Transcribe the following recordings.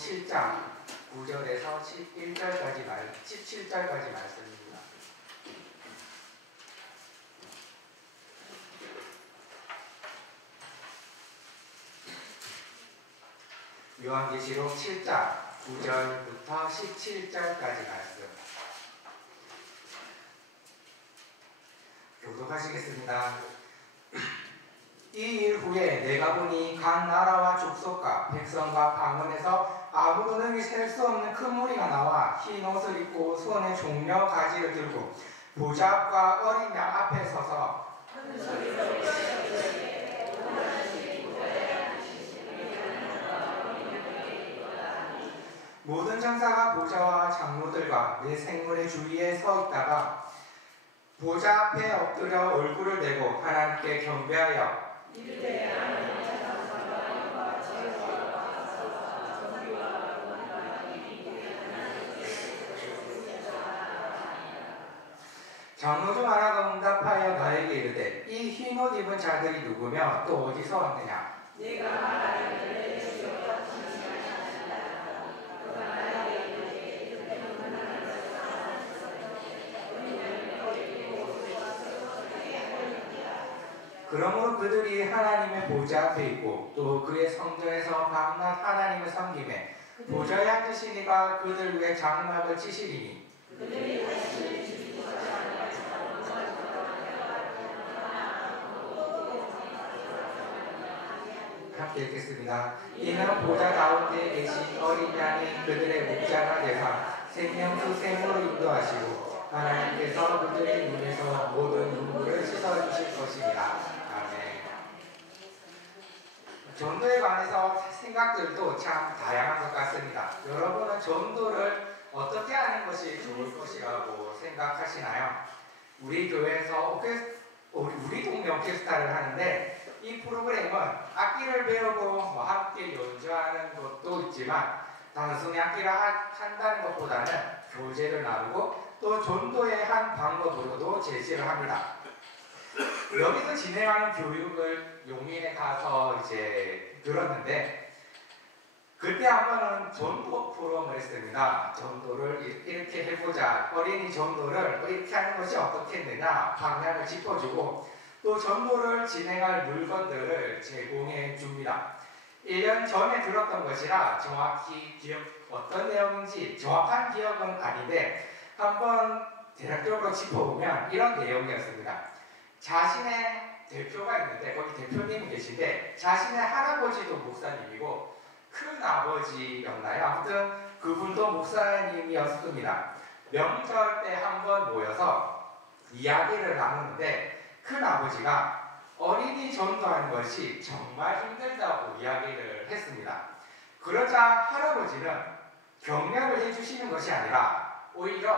7장 9절에서 17절까지 말씀입니다. 요한계시록 7장 9절부터 17절까지 말씀 교독하시겠습니다. 이 일 후에 내가 보니 각 나라와 족속과 백성과 방언에서 아무도 능히 셀 수 없는 큰 무리가 나와 흰 옷을 입고 손에 종려 가지를 들고 보좌 앞과 어린 양 앞에 서서 모든 천사가 보좌와 장로들과 내 생물의 주위에 서 있다가 보좌 앞에 엎드려 얼굴을 내고 하나님께 경배하여 장로 중 하나가 응답하여 나에게 이르되 이 흰 옷 입은 자들이 누구며 또 어디서 왔느냐? 내가 말하기를 주여 그러므로 그들이 하나님의 보좌 앞에 있고 또 그의 성전에서 밤낮 하나님을 섬기매 보좌에 앉으시니가 그들 위에 장막을 치시리니 함께 읽겠습니다. 이는 보좌 가운데 계신 어린 양이 그들의 목자가 되사 생명수 샘으로 인도하시고 하나님께서 그들의 눈에서 모든 눈물을 씻어주실 것입니다. 아멘. 전도에 관해서 생각들도 참 다양한 것 같습니다. 여러분은 전도를 어떻게 하는 것이 좋을 것이라고 생각하시나요? 우리 교회에서 우리 동네 오케스트라를 하는데 이 프로그램은 악기를 배우고 함께 연주하는 것도 있지만 단순히 악기를 한다는 것보다는 교제를 나누고 또 전도의 한 방법으로도 제시를 합니다. 여기서 진행하는 교육을 용인에 가서 이제 들었는데 그때 한 번은 전도 프로그램을 했습니다. 전도를 이렇게 해보자. 어린이 전도를 이렇게 하는 것이 어떻겠느냐 방향을 짚어주고 또 전도를 진행할 물건들을 제공해 줍니다. 1년 전에 들었던 것이라 정확히 어떤 내용인지 정확한 기억은 아닌데 한번 대략적으로 짚어보면 이런 내용이었습니다. 자신의 대표가 있는데 거기 대표님이 계신데 자신의 할아버지도 목사님이고 큰아버지였나요? 아무튼 그분도 목사님이었습니다. 명절 때 한번 모여서 이야기를 나누는데 큰아버지가 어린이 전도하는 것이 정말 힘들다고 이야기를 했습니다. 그러자 할아버지는 격려를 해주시는 것이 아니라 오히려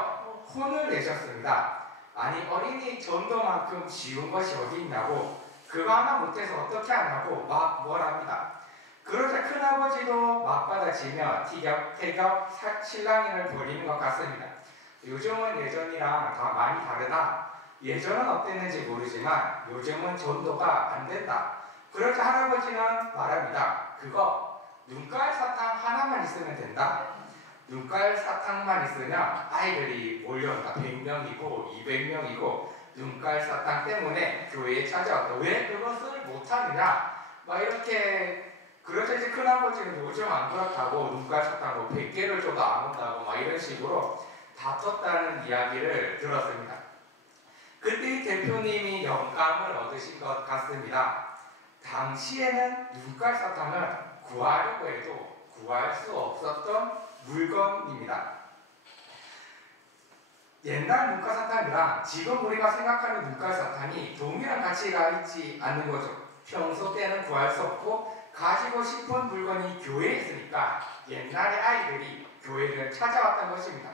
혼을 내셨습니다. 아니 어린이 전도만큼 쉬운 것이 어디 있냐고 그거 하나 못해서 어떻게 하냐고 막 뭐랍니다. 그러자 큰아버지도 맞받아치며 태격 신랑이를 벌이는 것 같습니다. 요즘은 예전이랑 다 많이 다르다. 예전은 어땠는지 모르지만 요즘은 전도가 안 된다. 그러자 할아버지는 말합니다. 그거 눈깔 사탕 하나만 있으면 된다. 눈깔 사탕만 있으면 아이들이 몰려온다. 100명이고 200명이고 눈깔 사탕 때문에 교회에 찾아왔다. 왜 그것을 못하느냐? 막 이렇게 그러자 이제 큰아버지는 요즘 안 그렇다고 눈깔 사탕 뭐 100개를 줘도 안 온다고 막 이런 식으로 다퉜다는 이야기를 들었습니다. 그때 이 대표님이 영감을 얻으신 것 같습니다. 당시에는 눈깔 사탕을 구하려고 해도 구할 수 없었던 물건입니다. 옛날 눈깔 사탕이랑 지금 우리가 생각하는 눈깔 사탕이 동일한 가치가 있지 않는 거죠. 평소 때는 구할 수 없고 가지고 싶은 물건이 교회에 있으니까 옛날에 아이들이 교회를 찾아왔던 것입니다.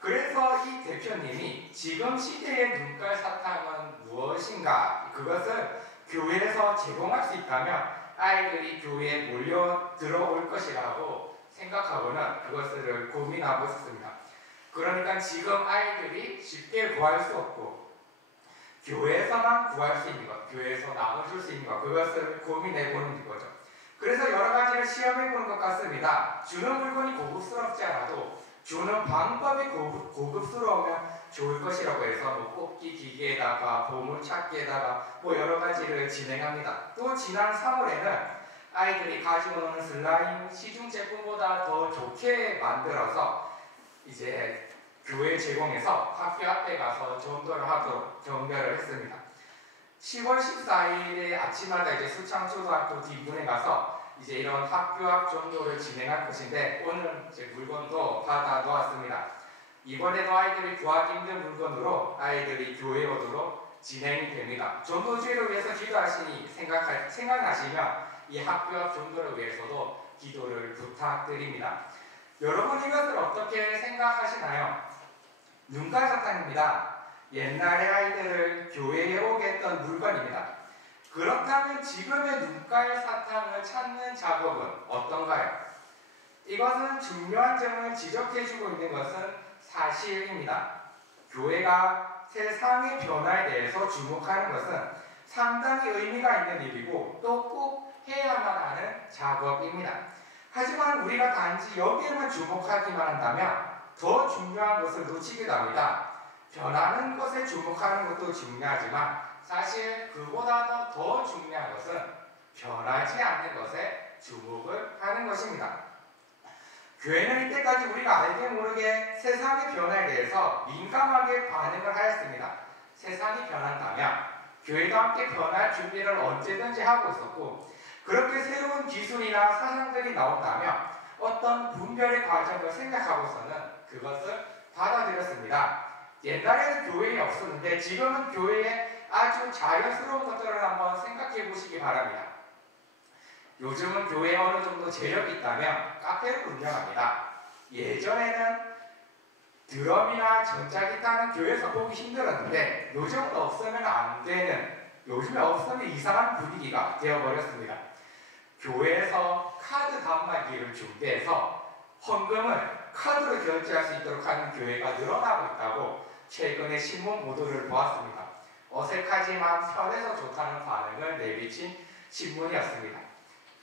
그래서 이 대표님이 지금 시대의 눈깔 사탕은 무엇인가 그것을 교회에서 제공할 수 있다면 아이들이 교회에 몰려 들어올 것이라고 생각하고는 그것을 고민하고 있습니다. 그러니까 지금 아이들이 쉽게 구할 수 없고 교회에서만 구할 수 있는 것, 교회에서 나눠줄 수 있는 것 그것을 고민해 보는 거죠. 그래서 여러 가지를 시험해 보는 것 같습니다. 주는 물건이 고급스럽지 않아도 주는 방법이 고급스러우면 좋을 것이라고 해서 뭐 뽑기 기계에다가 보물찾기에다가 뭐 여러 가지를 진행합니다. 또 지난 3월에는 아이들이 가지고 노는 슬라임 시중 제품보다 더 좋게 만들어서 이제 교회 제공해서 학교 앞에 가서 전도를 하도록 격려를 했습니다. 10월 14일에 아침마다 이제 수창초등학교 뒷문에 가서 이제 이런 학교 앞 전도를 진행할 것인데 오늘 이제 물건도 받아 놓았습니다. 이번에도 아이들이 구하기 힘든 물건으로 아이들이 교회에 오도록 진행이 됩니다. 전도주의를 위해서 기도하시니 생각나시면 이 학교 앞 전도를 위해서도 기도를 부탁드립니다. 여러분 이것을 어떻게 생각하시나요? 눈깔 사탕입니다. 옛날에 아이들을 교회에 오게 했던 물건입니다. 그렇다면 지금의 눈깔 사탕을 찾는 작업은 어떤가요? 이것은 중요한 점을 지적해주고 있는 것은 사실입니다. 교회가 세상의 변화에 대해서 주목하는 것은 상당히 의미가 있는 일이고 또 꼭 해야만 하는 작업입니다. 하지만 우리가 단지 여기에만 주목하기만 한다면 더 중요한 것을 놓치게 됩니다. 변하는 것에 주목하는 것도 중요하지만 사실 그보다 더 중요한 것은 변하지 않는 것에 주목을 하는 것입니다. 교회는 이때까지 우리가 알게 모르게 세상의 변화에 대해서 민감하게 반응을 하였습니다. 세상이 변한다면 교회도 함께 변할 준비를 언제든지 하고 있었고 그렇게 새로운 기술이나 사상들이 나온다면 어떤 분별의 과정을 생각하고서는 그것을 받아들였습니다. 옛날에는 교회에 없었는데 지금은 교회에 아주 자연스러운 것들을 한번 생각해 보시기 바랍니다. 요즘은 교회에 어느 정도 재력이 있다면 카페를 운영합니다. 예전에는 드럼이나 전자기타는 교회에서 보기 힘들었는데 요즘은 없으면 안 되는, 요즘에 없으면 이상한 분위기가 되어버렸습니다. 교회에서 카드 단말기를 준비해서 헌금을 카드로 결제할 수 있도록 하는 교회가 늘어나고 있다고 최근에 신문 보도를 보았습니다. 어색하지만 편해서 좋다는 반응을 내비친 신문이었습니다.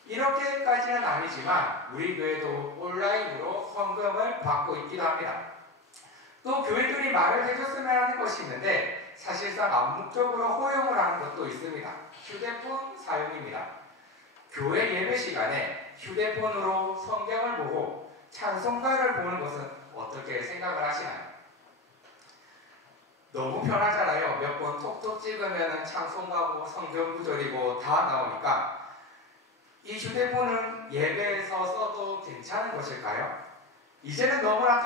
이렇게까지는 아니지만 우리 교회도 온라인으로 헌금을 받고 있기도 합니다. 또 교회들이 말을 해줬으면 하는 것이 있는데 사실상 암묵적으로 허용을 하는 것도 있습니다. 휴대폰 사용입니다. 교회 예배 시간에 휴대폰으로 성경을 보고 찬송가를 보는 것은 어떻게 생각을 하시나요? 너무 편하잖아요. 몇 번 톡톡 찍으면 찬송가고 성경 구절이고 다 나오니까 이 휴대폰은 예배에서 써도 괜찮은 것일까요? 이제는 너무나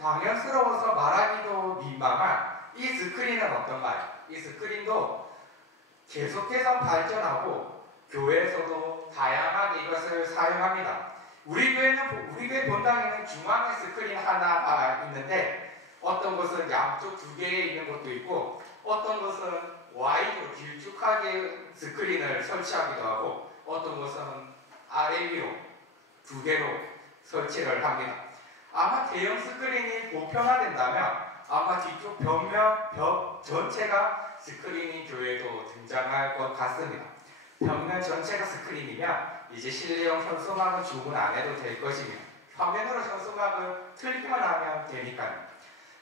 당연스러워서 말하기도 민망한 이 스크린은 어떤가요? 이 스크린도 계속해서 발전하고 교회에서도 다양하게 이것을 사용합니다. 우리 교회 본당에는 중앙에 스크린 하나가 있는데 어떤 것은 양쪽 두 개에 있는 것도 있고 어떤 것은 Y로 길쭉하게 스크린을 설치하기도 하고 어떤 것은 아래 위로 두 개로 설치를 합니다. 아마 대형 스크린이 보편화된다면 아마 뒤쪽 벽 전체가 스크린인 교회도 등장할 것 같습니다. 벽면 전체가 스크린이면 이제 실내용 현수막은 주문 안 해도 될 것입니다. 화면으로 현수막을 틀기만 하면 되니까요.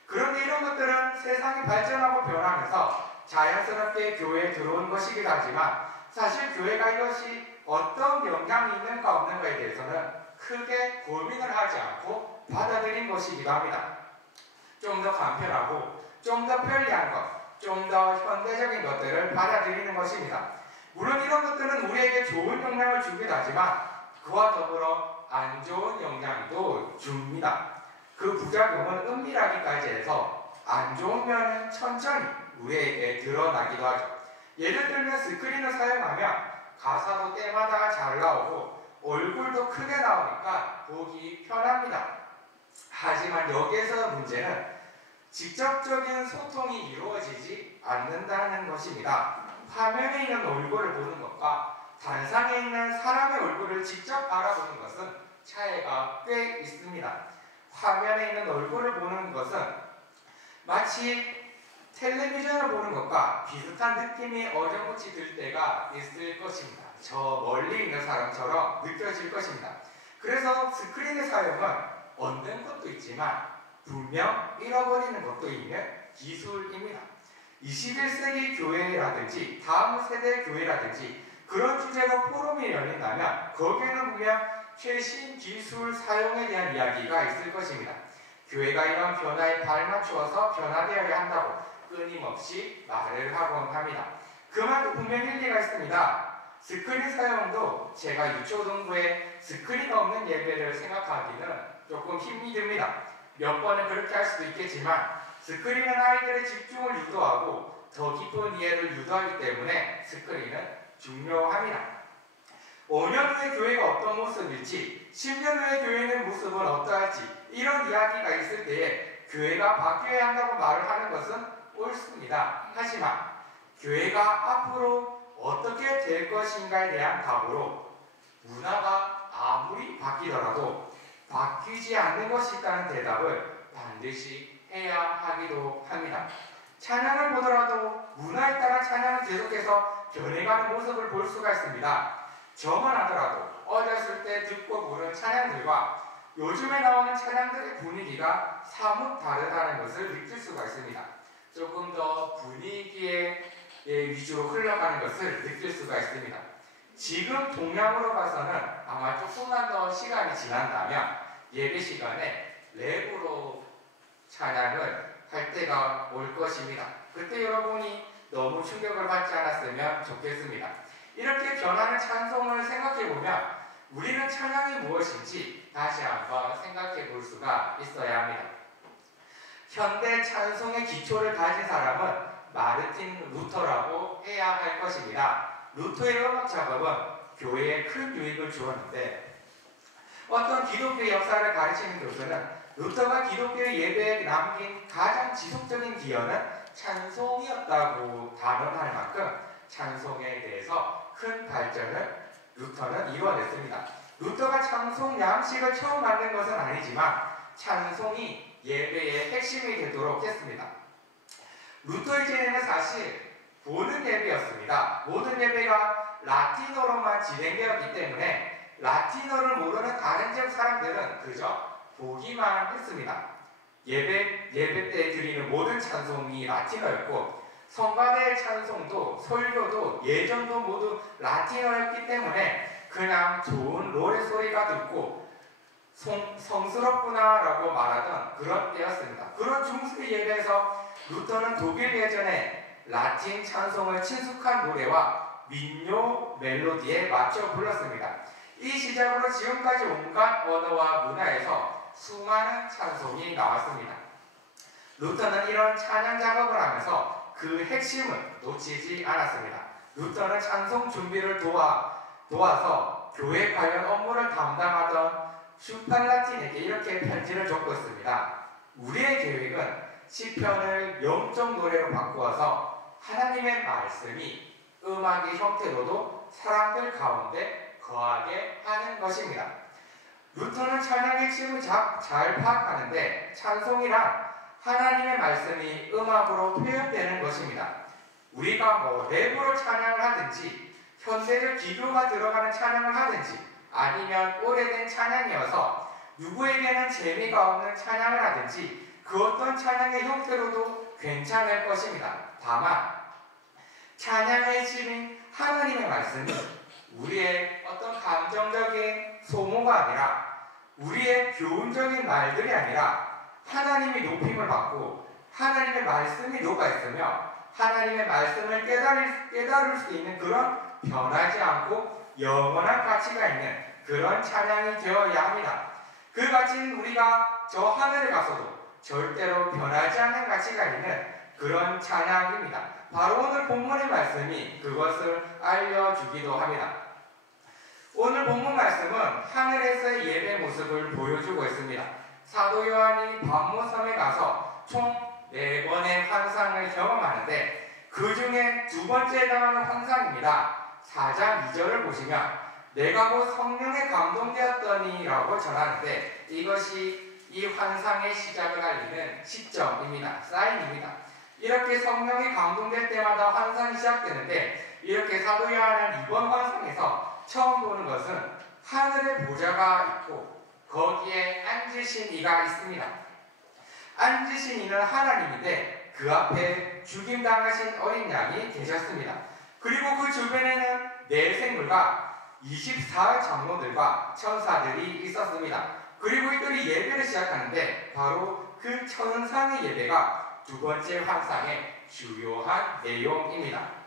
그런데 이런 것들은 세상이 발전하고 변하면서 자연스럽게 교회에 들어온 것이긴 하지만 사실 교회가 이것이 어떤 영향이 있는가 없는가에 대해서는 크게 고민을 하지 않고 받아들인 것이기도 합니다. 좀 더 간편하고 좀 더 편리한 것, 좀 더 현대적인 것들을 받아들이는 것입니다. 물론 이런 것들은 우리에게 좋은 영향을 주기도 하지만 그와 더불어 안 좋은 영향도 줍니다. 그 부작용은 은밀하기까지 해서 안 좋은 면은 천천히 우리에게 드러나기도 하죠. 예를 들면 스크린을 사용하면 가사도 때마다 잘 나오고 얼굴도 크게 나오니까 보기 편합니다. 하지만 여기에서 문제는 직접적인 소통이 이루어지지 않는다는 것입니다. 화면에 있는 얼굴을 보는 것과 단상에 있는 사람의 얼굴을 직접 바라보는 것은 차이가 꽤 있습니다. 화면에 있는 얼굴을 보는 것은 마치 텔레비전을 보는 것과 비슷한 느낌이 어렴풋이 들 때가 있을 것입니다. 저 멀리 있는 사람처럼 느껴질 것입니다. 그래서 스크린의 사용은 얻는 것도 있지만 분명 잃어버리는 것도 있는 기술입니다. 21세기 교회라든지 다음 세대 교회라든지 그런 주제로 포럼이 열린다면 거기에는 분명 최신 기술 사용에 대한 이야기가 있을 것입니다. 교회가 이런 변화에 발맞추어서 변화되어야 한다고 끊임없이 말을 하곤 합니다. 그 말도 분명히 일리가 있습니다. 스크린 사용도 제가 유초등부에 스크린 없는 예배를 생각하기는 조금 힘이 듭니다. 몇 번은 그렇게 할 수도 있겠지만 스크린은 아이들의 집중을 유도하고 더 깊은 이해를 유도하기 때문에 스크린은 중요합니다. 5년 후의 교회가 어떤 모습일지 10년 후의 교회의 모습은 어떠할지 이런 이야기가 있을 때에 교회가 바뀌어야 한다고 말을 하는 것은 옳습니다. 하지만 교회가 앞으로 어떻게 될 것인가에 대한 답으로 문화가 아무리 바뀌더라도 바뀌지 않는 것이 있다는 대답을 반드시 해야 하기도 합니다. 찬양을 보더라도 문화에 따라 찬양은 계속해서 변해가는 모습을 볼 수가 있습니다. 저만 하더라도 어렸을 때 듣고 부른 찬양들과 요즘에 나오는 찬양들의 분위기가 사뭇 다르다는 것을 느낄 수가 있습니다. 조금 더 분위기에 위주로 흘러가는 것을 느낄 수가 있습니다. 지금 동양으로 봐서는 아마 조금만 더 시간이 지난다면 예배 시간에 랩으로 찬양을 할 때가 올 것입니다. 그때 여러분이 너무 충격을 받지 않았으면 좋겠습니다. 이렇게 변하는 찬송을 생각해보면 우리는 찬양이 무엇인지 다시 한번 생각해 볼 수가 있어야 합니다. 현대 찬송의 기초를 가진 사람은 마르틴 루터라고 해야 할 것입니다. 루터의 음악 작업은 교회에 큰 유익을 주었는데 어떤 기독교의 역사를 가르치는 교수는 루터가 기독교의 예배에 남긴 가장 지속적인 기여는 찬송이었다고 단언할 만큼 찬송에 대해서 큰 발전을 루터는 이뤄냈습니다. 루터가 찬송 양식을 처음 만든 것은 아니지만 찬송이 예배의 핵심이 되도록 했습니다. 루터의 진행은 사실 보는 예배였습니다. 모든 예배가 라틴어로만 진행되었기 때문에 라틴어를 모르는 다른 지역 사람들은 그저 보기만 했습니다. 예배 때 드리는 모든 찬송이 라틴어였고 성가대의 찬송도 설교도 예전도 모두 라틴어였기 때문에 그냥 좋은 노래소리가 듣고 성스럽구나 라고 말하던 그런 때였습니다. 그런 중세 예배에서 루터는 독일 예전에 라틴 찬송을 친숙한 노래와 민요 멜로디에 맞춰 불렀습니다. 이 시작으로 지금까지 온갖 언어와 문화에서 수많은 찬송이 나왔습니다. 루터는 이런 찬양 작업을 하면서 그 핵심을 놓치지 않았습니다. 루터는 찬송 준비를 도와서 교회 관련 업무를 담당하던 슈팔라틴에게 이렇게 편지를 적었습니다. 우리의 계획은 시편을 영적 노래로 바꾸어서 하나님의 말씀이 음악의 형태로도 사람들 가운데 거하게 하는 것입니다. 루터는 찬양의 핵심을 잘 파악하는데 찬송이란 하나님의 말씀이 음악으로 표현되는 것입니다. 우리가 랩으로 찬양을 하든지 현대적 기교가 들어가는 찬양을 하든지 아니면 오래된 찬양이어서 누구에게는 재미가 없는 찬양을 하든지 그 어떤 찬양의 형태로도 괜찮을 것입니다. 다만 찬양의 핵심인 하나님의 말씀이 우리의 어떤 감정적인 소모가 아니라 우리의 교훈적인 말들이 아니라 하나님이 높임을 받고 하나님의 말씀이 녹아있으며 하나님의 말씀을 깨달을 수 있는 그런 변하지 않고 영원한 가치가 있는 그런 찬양이 되어야 합니다. 그 가치는 우리가 저 하늘에 가서도 절대로 변하지 않는 가치가 있는 그런 찬양입니다. 바로 오늘 본문의 말씀이 그것을 알려주기도 합니다. 오늘 본문 말씀은 하늘에서의 예배 모습을 보여주고 있습니다. 사도 요한이 반모섬에 가서 총 4번의 환상을 경험하는데 그 중에 두 번째에 해당하는 환상입니다. 4장 2절을 보시면 내가 곧 성령에 감동되었더니 라고 전하는데 이것이 이 환상의 시작을 알리는 시점입니다. 사인입니다. 이렇게 성령이 감동될 때마다 환상이 시작되는데 이렇게 사도 요한은 이번 환상에서 처음 보는 것은 하늘의 보좌가 있고 거기에 앉으신 이가 있습니다. 앉으신 이는 하나님인데 그 앞에 죽임당하신 어린 양이 계셨습니다. 그리고 그 주변에는 네 생물과 24장로들과 천사들이 있었습니다. 그리고 이들이 예배를 시작하는데 바로 그 천상의 예배가 두 번째 환상의 주요한 내용입니다.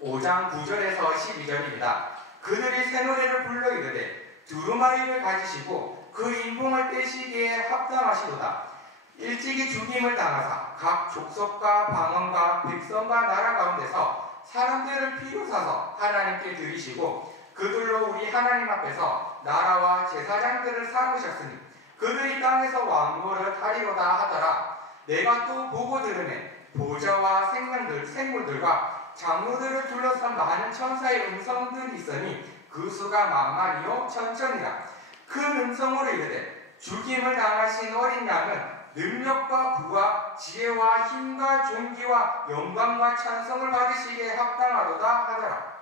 5장 9절에서 12절입니다. 그들이 새 노래를 불러 이르되 두루마리를 가지시고 그 인봉을 떼시기에 합당하시도다. 일찍이 죽임을 당하사 각 족속과 방언과 백성과 나라 가운데서 사람들을 피로 사서 하나님께 드리시고 그들로 우리 하나님 앞에서 나라와 제사장들을 삼으셨으니 그들이 땅에서 왕노를 하리로다 하더라. 내가 또 보고 들으매 보좌와 생물들과 장로들을 둘러싼 많은 천사의 음성들이 있으니 그 수가 만만이요 천천이라. 그 음성으로 이르되 죽임을 당하신 어린 양은 능력과 부와 지혜와 힘과 존귀와 영광과 찬송을 받으시기에 합당하도다 하더라.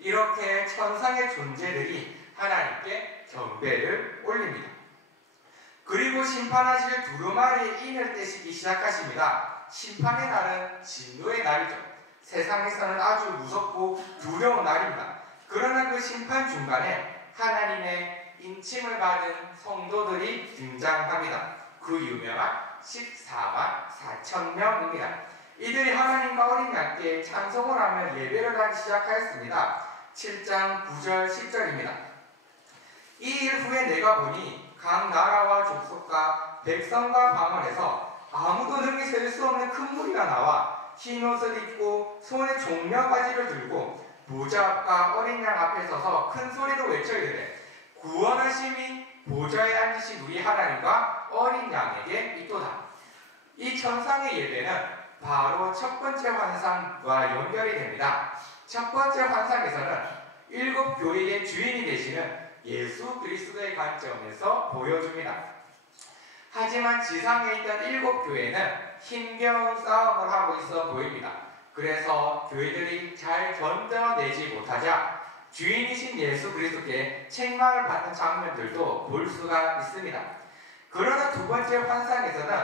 이렇게 천상의 존재들이 하나님께 경배를 올립니다. 그리고 심판하실 두루마리의 인을 떼시기 시작하십니다. 심판의 날은 진노의 날이죠. 세상에서는 아주 무섭고 두려운 날입니다. 그러나 그 심판 중간에 하나님의 인침을 받은 성도들이 등장합니다. 그 유명한 14만 4천 명입니다. 이들이 하나님과 어린 양께 찬송을 하며 예배를 하기 시작하였습니다. 7장 9절 10절입니다. 이 일 후에 내가 보니 각 나라와 족속과 백성과 방언에서 아무도 능히 셀 수 없는 큰 무리가 나와 흰 옷을 입고 손에 종려가지를 들고 보좌 앞과 어린 양 앞에 서서 큰 소리로 외쳐 이르되 구원하심이 보좌에 앉으신 우리 하나님과 어린 양에게 있도다. 이 천상의 예배는 바로 첫 번째 환상과 연결이 됩니다. 첫 번째 환상에서는 7 교회의 주인이 되시는 예수 그리스도의 관점에서 보여줍니다. 하지만 지상에 있던 7 교회는 힘겨운 싸움을 하고 있어 보입니다. 그래서 교회들이 잘 견뎌내지 못하자 주인이신 예수 그리스도께 책망을 받는 장면들도 볼 수가 있습니다. 그러나 두 번째 환상에서는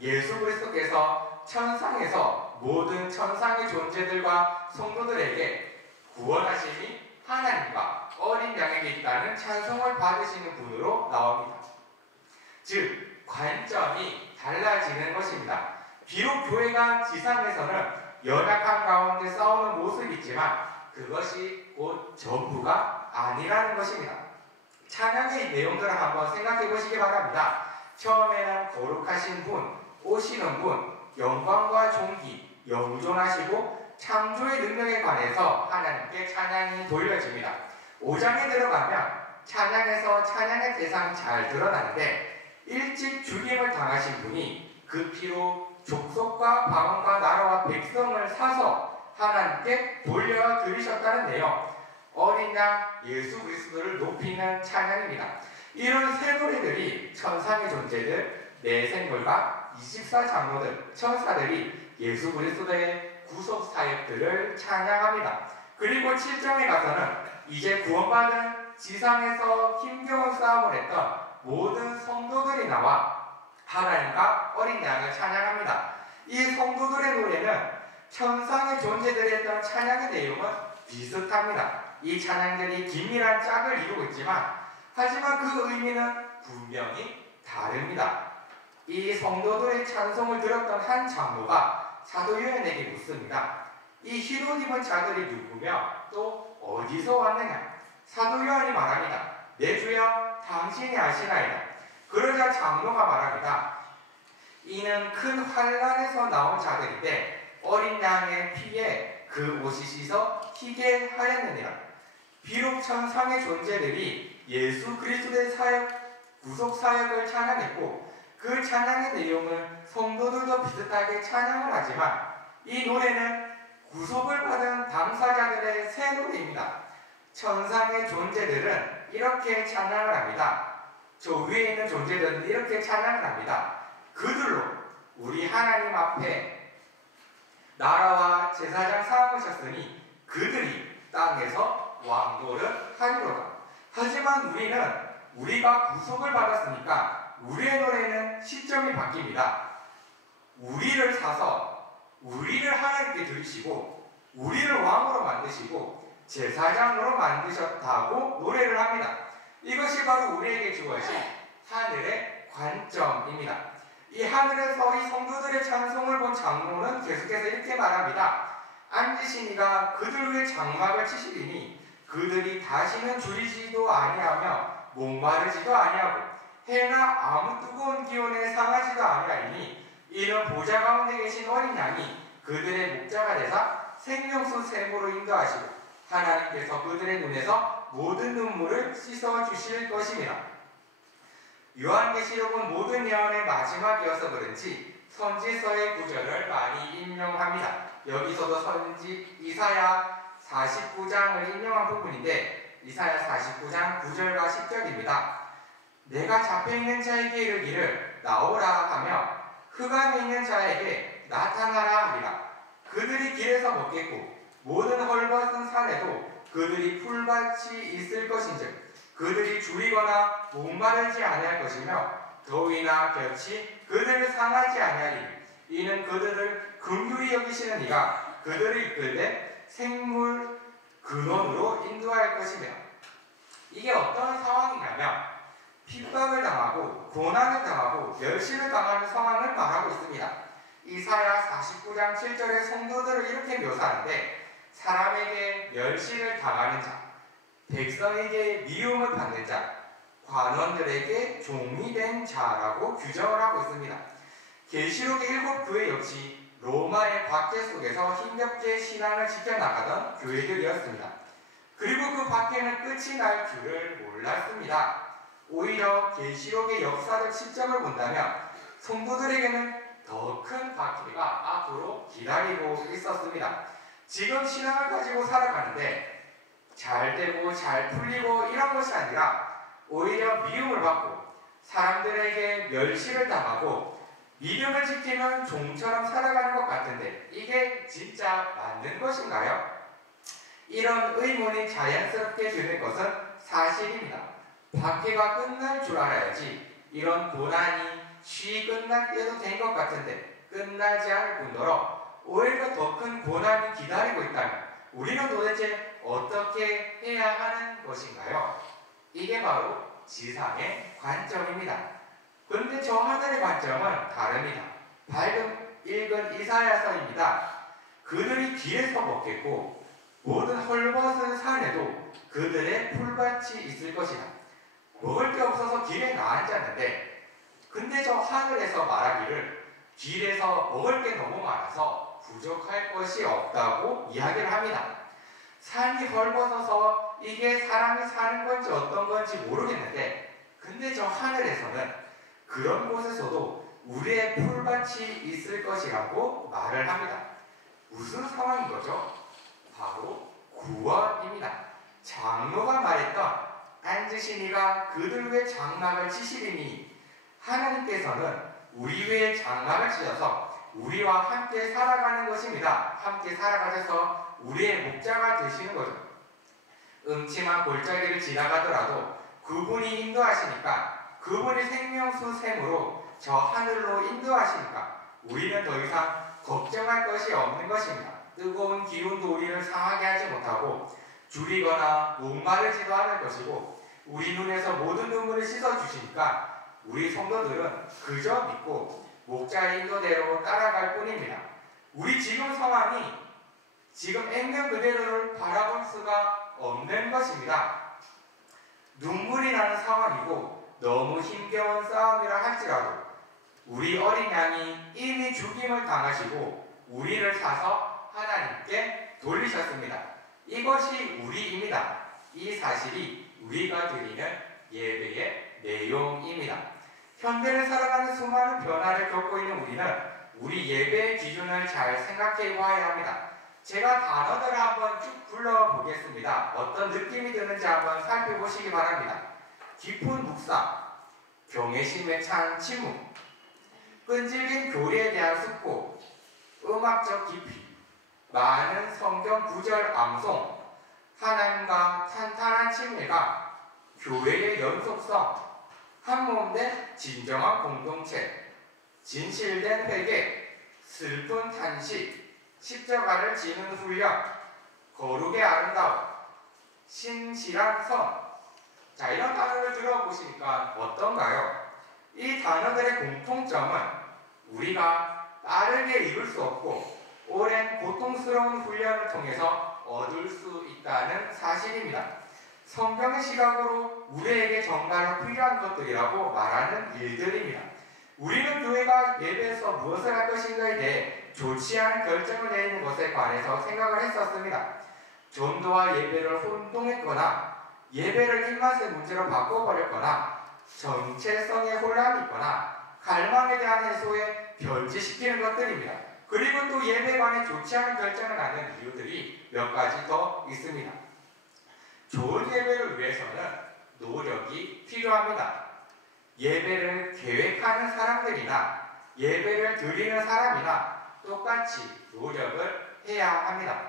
예수 그리스도께서 천상에서 모든 천상의 존재들과 성도들에게 구원하심이 하나님과 어린 양에게 있다는 찬송을 받으시는 분으로 나옵니다. 즉 관점이 달라지는 것입니다. 비록 교회가 지상에서는 연약한 가운데 싸우는 모습이지만 그것이 곧 전부가 아니라는 것입니다. 찬양의 내용들을 한번 생각해 보시기 바랍니다. 처음에는 거룩하신 분, 오시는 분, 영광과 존귀, 영존하시고 창조의 능력에 관해서 하나님께 찬양이 돌려집니다. 5장에 들어가면 찬양에서 찬양의 대상이 잘 드러나는데 일찍 죽임을 당하신 분이 그 피로 족속과 방언과 나라와 백성을 사서 하나님께 돌려드리셨다는 내용, 어린 양 예수 그리스도를 높이는 찬양입니다. 이런 새 노래들이 천상의 존재들, 네 생물과 24장로들, 천사들이 예수 그리스도의 구속 사역들을 찬양합니다. 그리고 7장에 가서는 이제 구원받은 지상에서 힘겨운 싸움을 했던 모든 성도들이 나와 하나님과 어린 양을 찬양합니다. 이 성도들의 노래는 천상의 존재들이 했던 찬양의 내용은 비슷합니다. 이 찬양들이 긴밀한 짝을 이루고 있지만 하지만 그 의미는 분명히 다릅니다. 이 성도들의 찬송을 들었던 한 장로가 사도 요한에게 묻습니다. 이 흰옷 입은 자들이 누구며 또 어디서 왔느냐? 사도 요한이 말합니다. 내 주여 당신이 아시나이다. 그러자 장로가 말합니다. 이는 큰 환란에서 나온 자들인데 어린 양의 피에 그 옷이 씻어 희게 하였느니라. 비록 천상의 존재들이 예수 그리스도의 사역, 구속 사역을 찬양했고 그 찬양의 내용은 성도들도 비슷하게 찬양을 하지만 이 노래는 구속을 받은 당사자들의 새 노래입니다. 천상의 존재들은 이렇게 찬양을 합니다. 저 위에 있는 존재들은 이렇게 찬양을 합니다. 그들로 우리 하나님 앞에 나라와 제사장 삼으셨으니 그들이 땅에서 왕노를 하리로다. 하지만 우리는 우리가 구속을 받았으니까 우리의 노래는 시점이 바뀝니다. 우리를 사서 우리를 하나님께 드리시고 우리를 왕으로 만드시고 제사장으로 만드셨다고 노래를 합니다. 이것이 바로 우리에게 주어진 하늘의 관점입니다. 이 하늘에서 이 성도들의 찬송을 본 장로는 계속해서 이렇게 말합니다. 앉으신 이가 그들 위에 장막을 치시리니 그들이 다시는 줄이지도 아니하며 목마르지도 아니하고 해나 아무 뜨거운 기온에 상하지도 아니하리니 이는 보좌 가운데 계신 어린 양이 그들의 목자가 되사 생명수 샘으로 인도하시고 하나님께서 그들의 눈에서 모든 눈물을 씻어주실 것입니다. 요한계시록은 모든 예언의 마지막이어서 그런지 선지서의 구절을 많이 인용합니다. 여기서도 선지 이사야 49장을 인용한 부분인데 이사야 49장 9절과 10절입니다. 내가 잡혀있는 자에게 이르기를 나오라 하며 흑암에 있는 자에게 나타나라 하리라. 그들이 길에서 먹겠고 모든 헐벗은 산에도 그들이 풀밭이 있을 것인즉 그들이 줄이거나 목마르지 아니할 것이며 더위나 볕이 그들을 상하지 아니하리니 이는 그들을 긍휼히 여기시는 이가 그들을 이끌되 생물 근원으로 인도할 것이며 이게 어떤 상황이냐면 핍박을 당하고 고난을 당하고 멸시를 당하는 상황을 말하고 있습니다. 이사야 49장 7절의 성도들을 이렇게 묘사하는데 사람에게 멸시를 당하는 자, 백성에게 미움을 받는 자, 관원들에게 종이 된 자라고 규정을 하고 있습니다. 계시록의 7교회 역시 로마의 박해 속에서 힘겹게 신앙을 지켜나가던 교회들이었습니다. 그리고 그 박해는 끝이 날 줄을 몰랐습니다. 오히려 계시록의 역사적 시점을 본다면 성도들에게는 더 큰 박해가 앞으로 기다리고 있었습니다. 지금 신앙을 가지고 살아가는데 잘 되고 잘 풀리고 이런 것이 아니라 오히려 미움을 받고 사람들에게 멸시를 당하고 믿음을 지키면 종처럼 살아가는 것 같은데 이게 진짜 맞는 것인가요? 이런 의문이 자연스럽게 드는 것은 사실입니다. 박해가 끝날 줄 알아야지 이런 고난이 쉬 끝날 때도 된 것 같은데 끝나지 않을 뿐더러 오히려 더 큰 고난이 기다리고 있다면 우리는 도대체 어떻게 해야 하는 것인가요? 이게 바로 지상의 관점입니다. 그런데 저 하늘의 관점은 다릅니다. 밝은 읽은 이사야서입니다. 그들이 길에서 먹겠고 모든 헐벗은 산에도 그들의 풀밭이 있을 것이다. 먹을 게 없어서 길에 나앉았는데 근데 저 하늘에서 말하기를 길에서 먹을 게 너무 많아서 부족할 것이 없다고 이야기를 합니다. 산이 헐벗어서 이게 사람이 사는 건지 어떤 건지 모르겠는데 근데 저 하늘에서는 그런 곳에서도 우리의 풀밭이 있을 것이라고 말을 합니다. 무슨 상황인 거죠? 바로 구원입니다. 장로가 말했던 앉으신 이가 그들 위에 장막을 치시리니 하나님께서는 우리 위에 장막을 치셔서 우리와 함께 살아가는 것입니다. 함께 살아가셔서 우리의 목자가 되시는 거죠. 음침한 골짜기를 지나가더라도 그분이 인도하시니까 그분이 생명수 샘으로 저 하늘로 인도하시니까 우리는 더 이상 걱정할 것이 없는 것입니다. 뜨거운 기운도 우리를 상하게 하지 못하고 줄이거나 목마르지도 않을 것이고 우리 눈에서 모든 눈물을 씻어주시니까 우리 성도들은 그저 믿고 목자의 인도대로 따라갈 뿐입니다. 우리 지금 상황이 지금 액면 그대로를 바라볼 수가 없는 것입니다. 눈물이 나는 상황이고 너무 힘겨운 싸움이라 할지라도 우리 어린 양이 이미 죽임을 당하시고 우리를 사서 하나님께 돌리셨습니다. 이것이 우리입니다. 이 사실이 우리가 드리는 예배의 내용입니다. 현대를 살아가는 수많은 변화를 겪고 있는 우리는 우리 예배의 기준을 잘 생각해 봐야 합니다. 제가 단어들을 한번 쭉 불러보겠습니다. 어떤 느낌이 드는지 한번 살펴보시기 바랍니다. 깊은 묵상, 경외심에 찬 침묵, 끈질긴 교리에 대한 숙고, 음악적 깊이, 많은 성경 구절 암송, 하나님과 탄탄한 친밀감, 교회의 연속성, 한몸된 진정한 공동체, 진실된 회개, 슬픈 탄식, 십자가를 지는 훈련, 거룩의 아름다움, 신실한 성. 자, 이런 단어를 들어보시니까 어떤가요? 이 단어들의 공통점은 우리가 빠르게 이룰 수 없고 오랜 고통스러운 훈련을 통해서 얻을 수 있다는 사실입니다. 성경의 시각으로 우리에게 정말로 필요한 것들이라고 말하는 일들입니다. 우리는 교회가 예배에서 무엇을 할 것인가에 대해 좋지 않은 결정을 내리는 것에 관해서 생각을 했었습니다. 전도와 예배를 혼동했거나 예배를 입맛의 문제로 바꿔버렸거나 정체성에 혼란이 있거나 갈망에 대한 해소에 변질시키는 것들입니다. 그리고 또 예배에 관해 좋지 않은 결정을 하는 이유들이 몇 가지 더 있습니다. 좋은 예배를 위해서는 노력이 필요합니다. 예배를 계획하는 사람들이나 예배를 드리는 사람이나 똑같이 노력을 해야 합니다.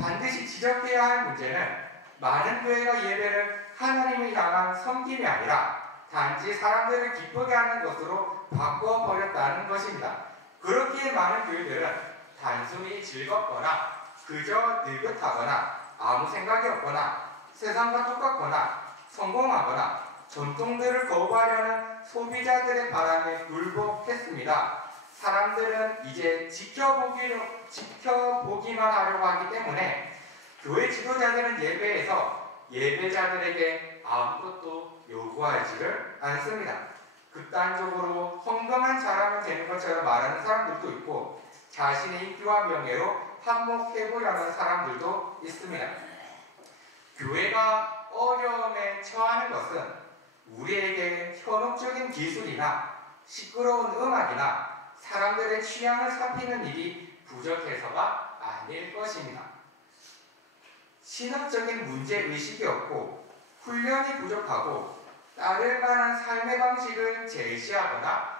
반드시 지적해야 할 문제는 많은 교회가 예배를 하나님을 향한 섬김이 아니라 단지 사람들을 기쁘게 하는 것으로 바꿔버렸다는 것입니다. 그렇기에 많은 교회들은 단순히 즐겁거나 그저 느긋하거나 아무 생각이 없거나 세상과 똑같거나 성공하거나 전통들을 거부하려는 소비자들의 바람에 굴복했습니다. 사람들은 이제 지켜보기만 하려고 하기 때문에 교회 지도자들은 예배에서 예배자들에게 아무것도 요구하지를 않습니다. 극단적으로 헌금만 잘하면 되는 것처럼 말하는 사람들도 있고 자신의 인기와 명예로 한몫해보려는 사람들도 있습니다. 교회가 어려움에 처하는 것은 우리에게 현혹적인 기술이나 시끄러운 음악이나 사람들의 취향을 살피는 일이 부족해서가 아닐 것입니다. 신학적인 문제의식이 없고 훈련이 부족하고 따를 만한 삶의 방식을 제시하거나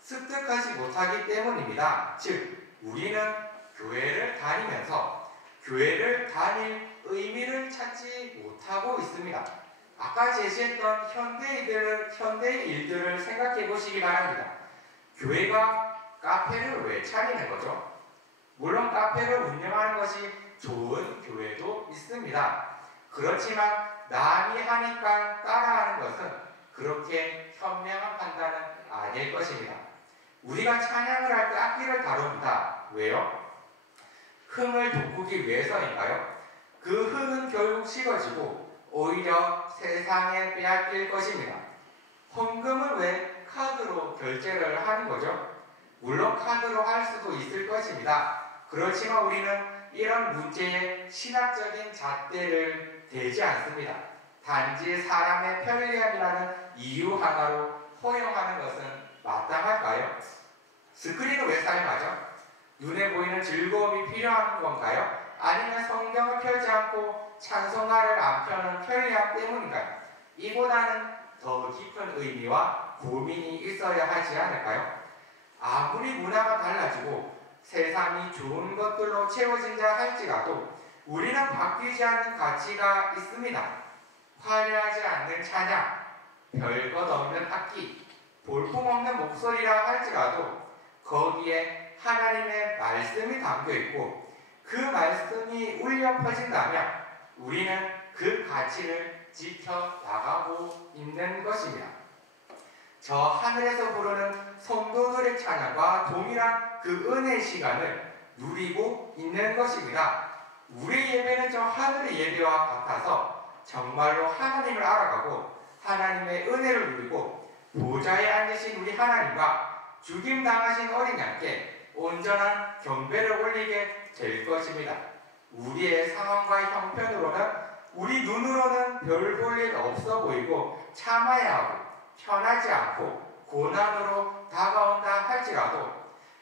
습득하지 못하기 때문입니다. 즉, 우리는 교회를 다니면서 교회를 다닐 의미를 찾지 못하고 있습니다. 아까 제시했던 현대의 일들을 생각해 보시기 바랍니다. 교회가 카페를 왜 차리는 거죠? 물론 카페를 운영하는 것이 좋은 교회도 있습니다. 그렇지만 남이 하니까 따라하는 것은 그렇게 현명한 판단은 아닐 것입니다. 우리가 찬양을 할 때 악기를 다룹니다. 왜요? 흥을 돋구기 위해서인가요? 그 흥은 결국 식어지고 오히려 세상에 빼앗길 것입니다. 헌금은 왜 카드로 결제를 하는 거죠? 물론 카드로 할 수도 있을 것입니다. 그렇지만 우리는 이런 문제에 신학적인 잣대를 대지 않습니다. 단지 사람의 편리함이라는 이유 하나로 허용하는 것은 마땅할까요? 스크린을 왜 사용하죠? 눈에 보이는 즐거움이 필요한 건가요? 아니면 성경을 펴지 않고 찬송가를 안 펴는 편리함 때문인가요? 이보다는 더 깊은 의미와 고민이 있어야 하지 않을까요? 아무리 문화가 달라지고 세상이 좋은 것들로 채워진다 할지라도 우리는 바뀌지 않는 가치가 있습니다. 화려하지 않는 찬양, 별것 없는 악기, 볼품없는 목소리라 할지라도 거기에 하나님의 말씀이 담겨있고 그 말씀이 울려 퍼진다면 우리는 그 가치를 지켜나가고 있는 것입니다. 저 하늘에서 부르는 성도들의 찬양과 동일한 그 은혜의 시간을 누리고 있는 것입니다. 우리 예배는 저 하늘의 예배와 같아서 정말로 하나님을 알아가고 하나님의 은혜를 누리고 보좌에 앉으신 우리 하나님과 죽임당하신 어린 양께 온전한 경배를 올리게 될 것입니다. 우리의 상황과 형편으로는 우리 눈으로는 별 볼 일 없어 보이고 참아야 하고 편하지 않고 고난으로 다가온다 할지라도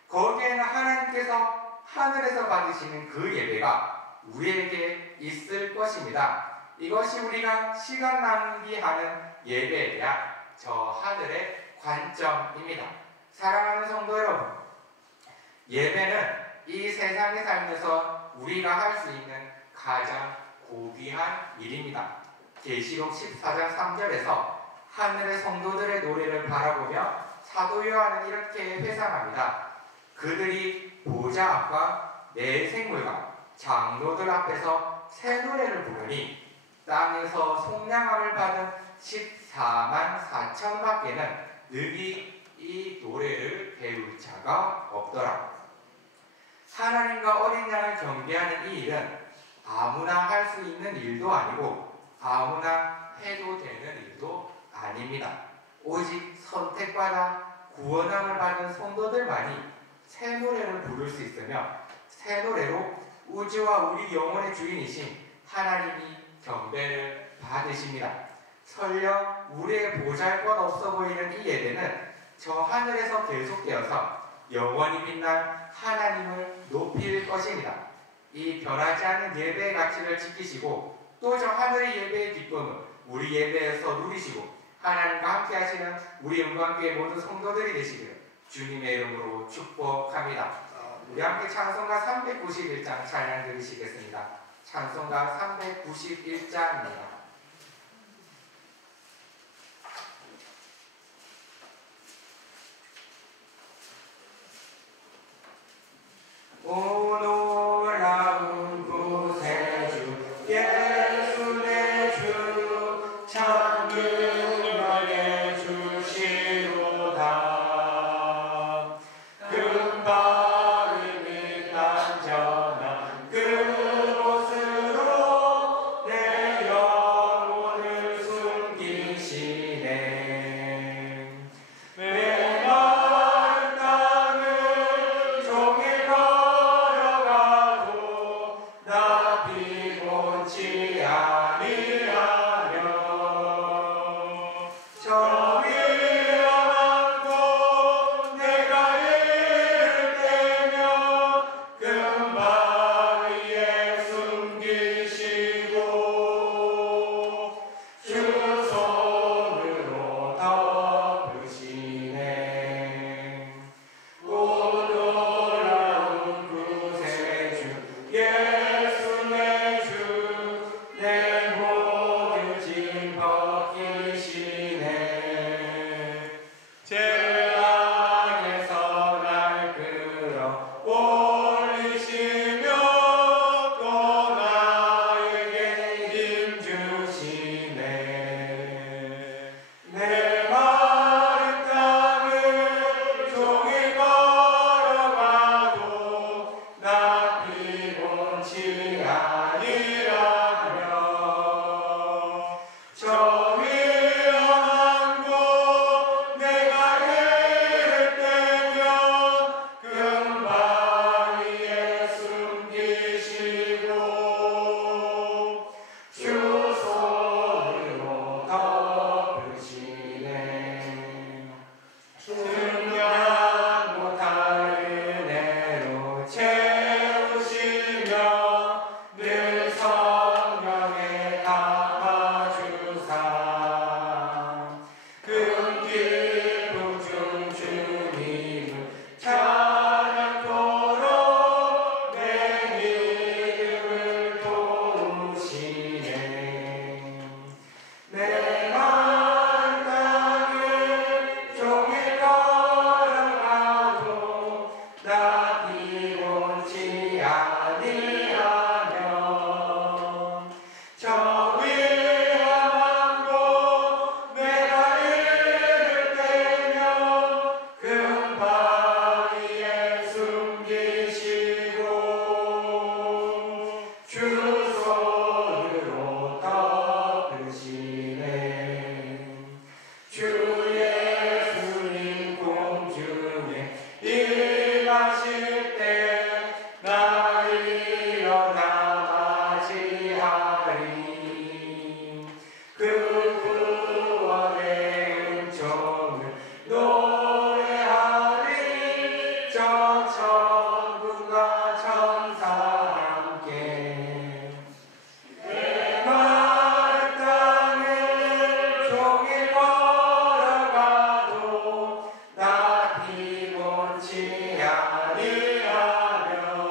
거기에는 하나님께서 하늘에서 받으시는 그 예배가 우리에게 있을 것입니다. 이것이 우리가 시간 낭비하는 예배에 대한 저 하늘의 관점입니다. 사랑하는 성도 여러분, 예배는 이 세상에 살면서 우리가 할 수 있는 가장 고귀한 일입니다. 계시록 14장 3절에서 하늘의 성도들의 노래를 바라보며 사도 요한은 이렇게 회상합니다. 그들이 보좌 앞과 내 생물과 장로들 앞에서 새 노래를 부르니 땅에서 속량함을 받은 14만 4천밖에는 능히 이 노래를 배울 자가 없더라. 하나님과 어린 양을 경배하는 이 일은 아무나 할 수 있는 일도 아니고 아무나 해도 되는 일도 아닙니다. 오직 선택받아 구원함을 받은 성도들만이 새 노래를 부를 수 있으며 새 노래로 우주와 우리 영혼의 주인이신 하나님이 경배를 받으십니다. 설령 우리의 보잘것없어 보이는 이 예배는 저 하늘에서 계속되어서 영원히 빛난 하나님을 높일 것입니다. 이 변하지 않는 예배의 가치를 지키시고 또 저 하늘의 예배의 기쁨을 우리 예배에서 누리시고 하나님과 함께 하시는 우리 영광교회 모든 성도들이 되시기를 주님의 이름으로 축복합니다. 우리 함께 찬송가 391장 찬양 드리시겠습니다. 찬송가 391장입니다. 오 놀라운 구세주 예수 내 주 참 능력의 주시로다. 금발이 빛난전한 그곳으로 내 영혼을 숨기시네. 메마른 땅을 종일 걸어가도 나 피곤치 아니하며 저 위험한 곳 내가 이를 때며 금방 위에 숨기시고 주 손으로 덮으시네. 오 놀라운 구세주 예수 내 주 내 모든 짐 벗기시네. 재앙에서 날 끌어 올리시며 또 나에게 힘 주시네. 내 마른 땅을 종일 걸어가도 나 피곤치 아니하며 저 위험한 곳 내가 이를 때며 금방 위에 숨기시고 주 손으로 덮으시네. 충분한 못할 은혜로 채우시며 늘 성령에 담아주사 금기쁨 중 주님을 찬양토록 내 믿음을 도우시네. 내 마른 땅을 종일 걸어가도 나 피곤치 아니하며 저 위험한 곳 내가 이를 때며 금방 위에 숨기시고 주 손으로 덮으시네. 주 예수님 공중에 임하실 때 나 일어나 맞이하리. 그 구원의 은총을 노래하리. 저 천군과 천사 함께 내 마른 땅을 종일 걸어가도 나 피곤치 아니하며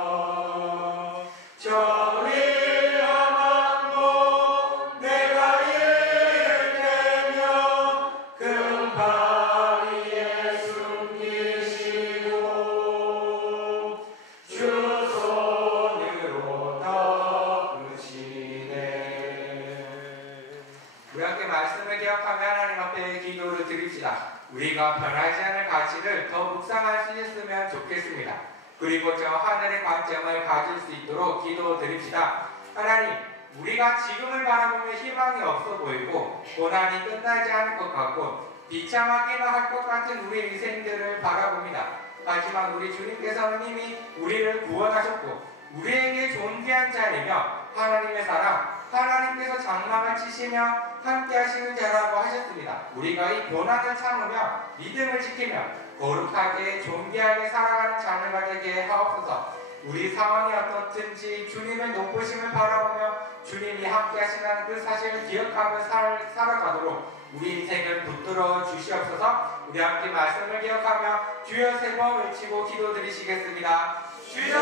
기도드립시다. 우리가 변하지 않을 가치를 더 묵상할 수 있으면 좋겠습니다. 그리고 저 하늘의 관점을 가질 수 있도록 기도드립시다. 하나님, 우리가 지금을 바라보면 희망이 없어 보이고 고난이 끝나지 않을 것 같고 비참하기만 할 것 같은 우리 인생들을 바라봅니다. 하지만 우리 주님께서는 이미 우리를 구원하셨고 우리에게 존귀한 자리며 하나님의 사랑, 하나님께서 장막을 치시며 함께 하시는 자라고 하셨습니다. 우리가 이 고난을 참으며 믿음을 지키며 거룩하게 존귀하게 살아가는 자녀가 되게 하옵소서. 우리 상황이 어떻든지 주님의 높으심을 바라보며 주님이 함께 하신다는 그 사실을 기억하며 살아가도록 우리 인생을 붙들어 주시옵소서. 우리 함께 말씀을 기억하며 주여 세 번 외치고 기도드리시겠습니다. 주여!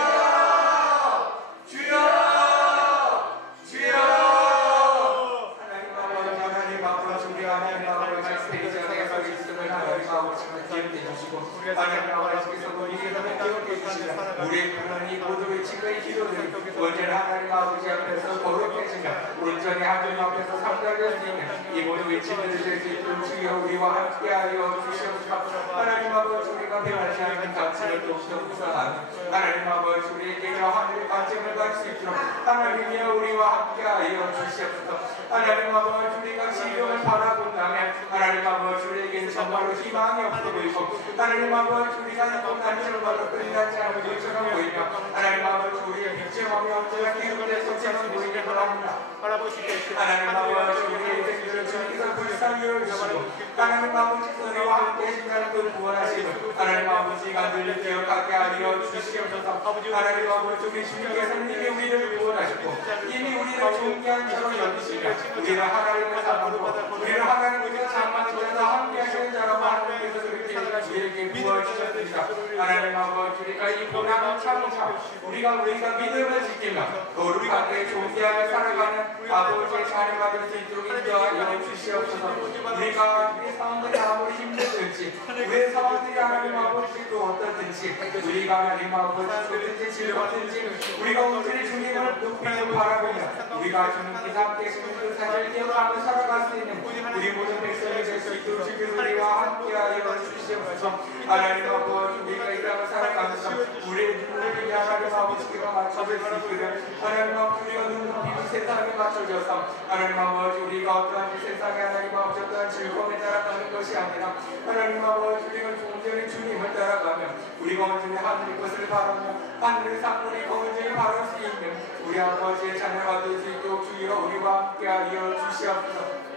주여! 주여! 하나님 아버지, 하나님 아버지, 우리 하나님 아버지 스테이지에서 있음을 하나님 아버지는 기억해 주시고 하나님 아버지께서도 이 세상을 기억해 주시며 우리의 하나님 모두 외치고 기도를 언제나 하나님 아버지 앞에서 거룩해지며 온전히 하나님 앞에서 상달될 수 있는 이 모든 외침들을 될 수 있도록 주여 우리와 함께하여 주시옵소서. 하나님 아버지, 우리가 배워하지 않는 가치를 더욱더 묵상하는 하나님 아버지, 우리에게 하늘의 관점을 가질 수 있도록 하나님이여 우리와 함께하여 주시옵소서. 하나님 아버지, 우리가 지금을 바라본다면 하나님 아버지, 우리에게는 정말로 희망이 없어 보이고 하나님 아버지, 우리가 이 고난이 정말로 끝나지 않은 것처럼 보이며 하나님 아버지, 우리의 victim함이 언제나 계속될 것처럼 보이길 바랍니다. 하나님 아버지, 우리의 인생들을 주님께서 불쌍히 여겨주시고 하나님 아버지, 우리와 함께 하신다는 그 구원하심을 하나님 아버지가 늘 기억하게 하여 주시옵소서. 하나님 아버지, 우리 주님께서는 이미 우리를 구원하셨고 이미 우리를 존귀한 자로 여기시며 우리를 하나님의 사랑으로 우리를 하나님의 장막에서 함께 하시는 자라고 하나님께서 그렇게 우리에게 부어주셨습니다. 하나님 아버지, 우리가 이 고난을 참으며 우리가 믿음을 지키며 거룩하게 존귀하게 살아가는 아버지의 자녀가 될 수 있도록 인도하여 주시옵소서. 우리가 우리의 상황들이 아무리 힘들든지 우리의 상황들이 하나님 아버지 또 어떻든지 우리가 하나님 아버지 어떻든지 즐겁든지 우리가 온전히 주님을 높이는 바라보며 우리가 주님께서 함께 하시는 그 사실을 기억하며 살아갈 수 있는 우리 모든 백성이 될 수 있도록 주님 우리와 함께하여 주시옵소서. 하나님 아버지, 우리가 이 땅을 살아가면서 우리의 눈을 하나님 아버지께가 맞춰질 수 있기를 하나님 아버지, 우리가 눈높이는 세상에 맞춰져서 하나님 아버지, 우리가 어떠한 세상에 하나님 아버지 어떠한 즐거움에 따라가는 것이 아니라 하나님 아버지, 우리가 온전히 주님을 따라가며 우리가 온전히 하늘의 것을 바라며 하늘의 상물이 온전히 바랄 수 있는 우리 아버지의 자녀가 될 수 있도록 주여 우리와 함께하여 주시옵소서.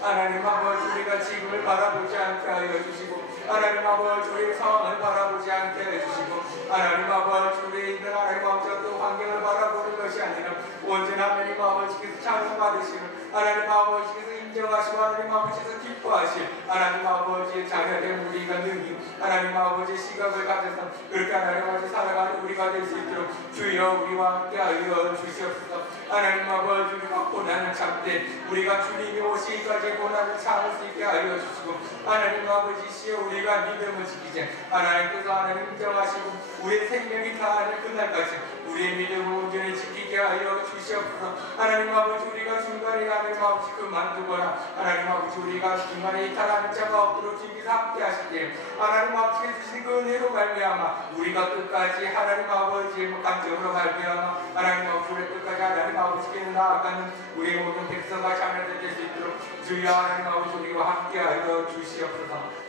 하나님 아버지, 우리가 지금을 바라보지 않게 하여 주시고 하나님 아버지, 우리의 상황을 바라보지 않게 하여 주시고 하나님 아버지, 우리의 있는 하나님 아버지 어떤 환경을 바라보는 것이 아니라 언제나 하나님 아버지께서 찬송받으시는 하나님 아버지께서 인정하시고 하나님 아버지께서 기뻐하실 하나님 아버지의 자녀된 우리가 능히 하나님 아버지의 시각을 가져서 그렇게 하나님 아버지 살아가는 우리가 될 수 있도록 주여 우리와 함께하여 주시옵소서. 하나님 아버지, 우리가 고난을 참되 우리가 주님이 오시기까지 고난을 참을 수 있게 하여 주시고 하나님 아버지시여 우리가 믿음을 지키자 하나님께서 하나님 인정하시고 우리의 생명이 다하는 그날까지 우리의 믿음을 온전히 지키게 하여 주시옵소서. 하나님 아버지, 우리가 중간에 하나님 아버지 그만두거나 하나님 아버지 우리가 중간에 이탈하는 자가 없도록 주님께서 함께 하실 때 하나님 아버지께 주신 그 은혜로 말미암아 우리가 끝까지 하나님 아버지의 감정으로 말미암아 하나님 아버지 우리 끝까지 하나님 아버지께 나아가는 우리의 모든 백성과 자녀들 될 수 있도록 주여 하나님 아버지 우리와 함께하여 주시옵소서.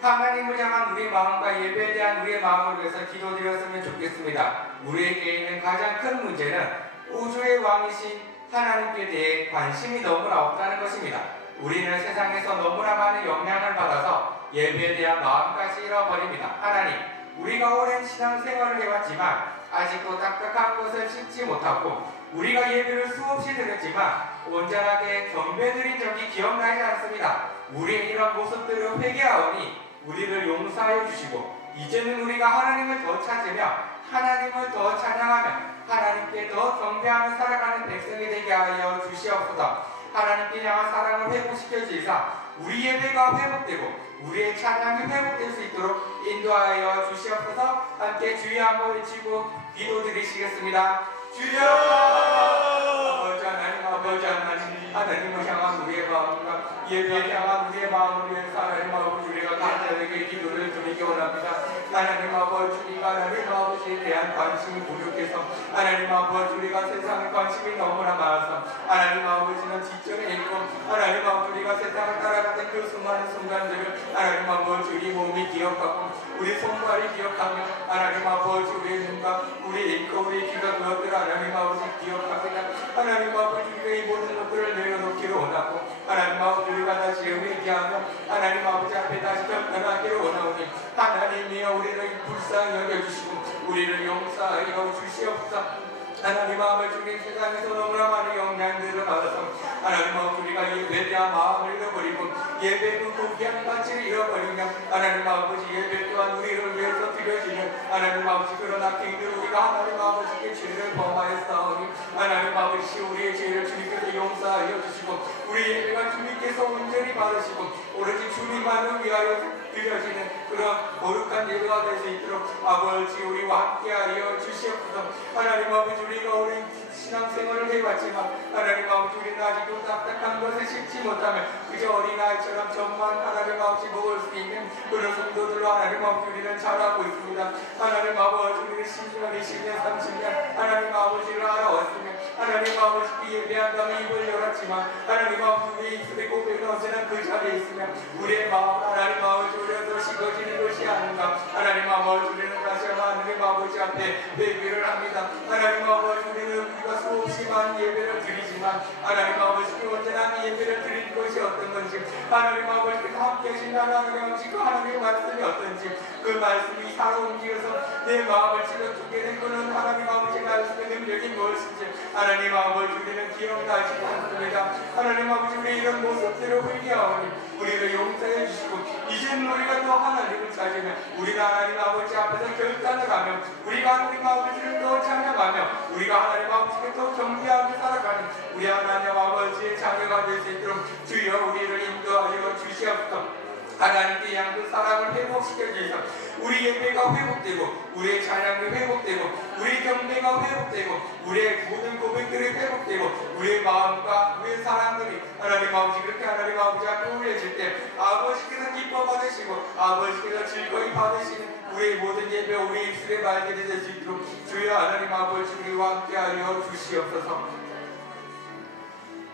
하나님을 향한 우리의 마음과 예배에 대한 우리의 마음을 위해서 기도드렸으면 좋겠습니다. 우리에게 있는 가장 큰 문제는 우주의 왕이신 하나님께 대해 관심이 너무나 없다는 것입니다. 우리는 세상에서 너무나 많은 영향을 받아서 예배에 대한 마음까지 잃어버립니다. 하나님, 우리가 오랜 신앙생활을 해왔지만 아직도 딱딱한 것을 씻지 못하고 우리가 예배를 수없이 드렸지만 온전하게 경배드린 적이 기억나지 않습니다. 우리의 이런 모습들을 회개하오니 우리를 용서하여 주시고 이제는 우리가 하나님을 더 찾으며 하나님을 더 찬양하며 하나님께 더 경배하며 살아가는 백성이 되게 하여 주시옵소서. 하나님께 향한 사랑을 회복시켜 주시사 우리 예배가 회복되고 우리의 찬양이 회복될 수 있도록 인도하여 주시옵소서. 함께 주여 한번 외치고 기도드리시겠습니다. 주여! 아버지 하나님, 아버지 하나님, 하나님을 향한 우리의 마음과 예배에 향한 우리의 마음을 위해서 하나님 아버지 우리가 간절하게 기도를 드리기 원합니다. 하나님 아버지 우리가 하나님 아버지에 대한 관심이 부족해서 하나님 아버지 우리가 세상에 관심이 너무나 많아서 하나님 아버지는 지점에 있고 하나님 아버지 우리가 세상을 따라갔던 그 수많은 순간들을 하나님 아버지 우리 몸이 기억하고 우리 손발이 기억하며 하나님 아버지 우리의 눈과 우리의 입과 우리의 귀가 그것들을 하나님 아버지 기억합니다. 하나님 아버지 우리가 이 모든 것들을 내려놓기를 원하고 하나님 아버지 우리가 다시 회개하며 하나님 아버지 앞에 다시 접근하기를 원하오니 하나님이여 우리를 불쌍히 여겨주시고 우리를 용서하여 주시옵소서. 하나님 아버지 우리 세상에서 너무나 많은 영향들을 받아서 하나님 아버지 우리가 예배에 대한 마음을 잃어버리고 예배 그 귀한 가치를 잃어버리며 하나님 아버지 예배 또한 우리를 위해서 드려지는 하나님 아버지 그런 악행들 우리가 하나님 아버지께 죄를 범하였사오니 하나님 아버지 우리의 죄를 주님께서 용서하여 주시고 우리 예배가 주님께서 온전히 받으시고 오로지 주님만을 위하여 드려지는 그런 거룩한 예배가 될 수 있도록 아버지 우리와 함께하여 주시옵소서. 하나님 아버지 우리가 오랜 신앙생활을 해왔지만 하나님 아버지 우리는 아직도 딱딱한 것을 씹지 못하며 그저 어린아이처럼 정말 하나님 아버지 먹을 수 있는 그런 성도들로 하나님 아버지 우리는 자라고 있습니다. 하나님 아버지 우리는 10년, 20년, 30년 하나님 아버지를 알아왔으며 하나님 아버지 예배한다면 입을 열었지만 하나님 아버지 우리의 입술의 고백은 언제나 그 자리에 있으며 우리의 마음 하나님 아버지 우리가 더 식어지는 것이 아닌가. 하나님 아버지 우리는 다시 한번 하나님 아버지 앞에 회개를 합니다. 하나님 아버지 우리는 우리가 수없이 많은 예배를 드리지만 하나님 아버지께 언제나 예배를 드리는 것이 어떤 건지 하나님 아버지께서 함께 하신 하나님 아버지 그 하나님의 말씀이 어떤지 그 말씀이 살아 움직여서 내 마음을 찔러주게 된 것은 하나님 아버지 말씀의 능력이 무엇인지 하나님 아버지 우리는 기억나지 않습니다. 하나님 아버지 우리 이런 모습들을 회개하오니 우리를 용서해 주시고 이제는 우리가 더 하나님을 찾으며 우리가 하나님 아버지 앞에서 결단을 하며 우리가 하나님 아버지를 더 찬양하며 우리가 하나님 아버지께 더 경배하며 살아가는 우리 하나님 아버지의 자녀가 될 수 있도록 주여 우리를 인도하여 주시옵소서. 하나님께 향한 그 사랑을 회복시켜 주셔서 우리 예배가 회복되고 우리의 찬양이 회복되고 우리 경배가 회복되고 우리의 모든 고백들이 회복되고 우리의 마음과 우리의 사랑들이 하나님 아버지 그렇게 하나님 아버지 앞에 올려질 때 아버지께서 기뻐 받으시고 아버지께서 즐거이 받으시는 우리의 모든 예배 우리 입술에 말들이 될 수 있도록 주여 하나님 아버지 우리와 함께하여 주시옵소서.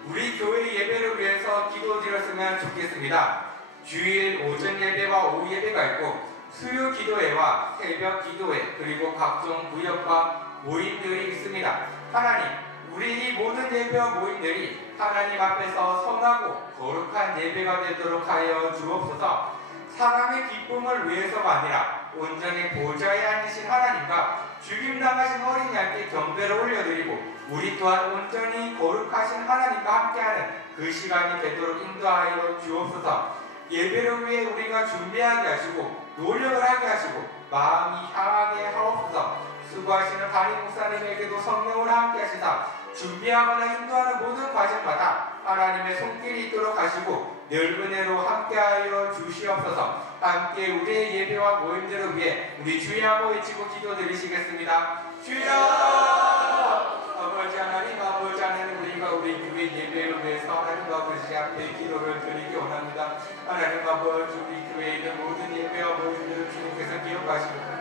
우리 교회 예배를 위해서 기도드렸으면 좋겠습니다. 주일 오전 예배와 오후 예배가 있고 수요 기도회와 새벽 기도회 그리고 각종 구역과 모임들이 있습니다. 하나님 우리 이 모든 예배와 모임들이 하나님 앞에서 선하고 거룩한 예배가 되도록 하여 주옵소서. 사람의 기쁨을 위해서가 아니라 온전히 보좌에 앉으신 하나님과 죽임당하신 어린 양께 경배를 올려드리고 우리 또한 온전히 거룩하신 하나님과 함께하는 그 시간이 되도록 인도하여 주옵소서. 예배를 위해 우리가 준비하게 하시고 노력을 하게 하시고 마음이 향하게 하옵소서. 수고하시는 담임 목사님에게도 성령을 함께 하시사 준비하거나 인도하는 모든 과정마다 하나님의 손길이 있도록 하시고 늘 은혜로 함께하여 주시옵소서. 함께 우리의 예배와 모임들을 위해 우리 주여 한번 외치고 기도드리시겠습니다. 주여! 아버지 하나님 아버지 하나님 우리가 우리 교회 예배를 위해서 하나님 아버지 앞에 기도를 드리기 원합니다. 하나님 아버지 우리 교회에 있는 모든 예배와 모임들을 주님께서 기억하시고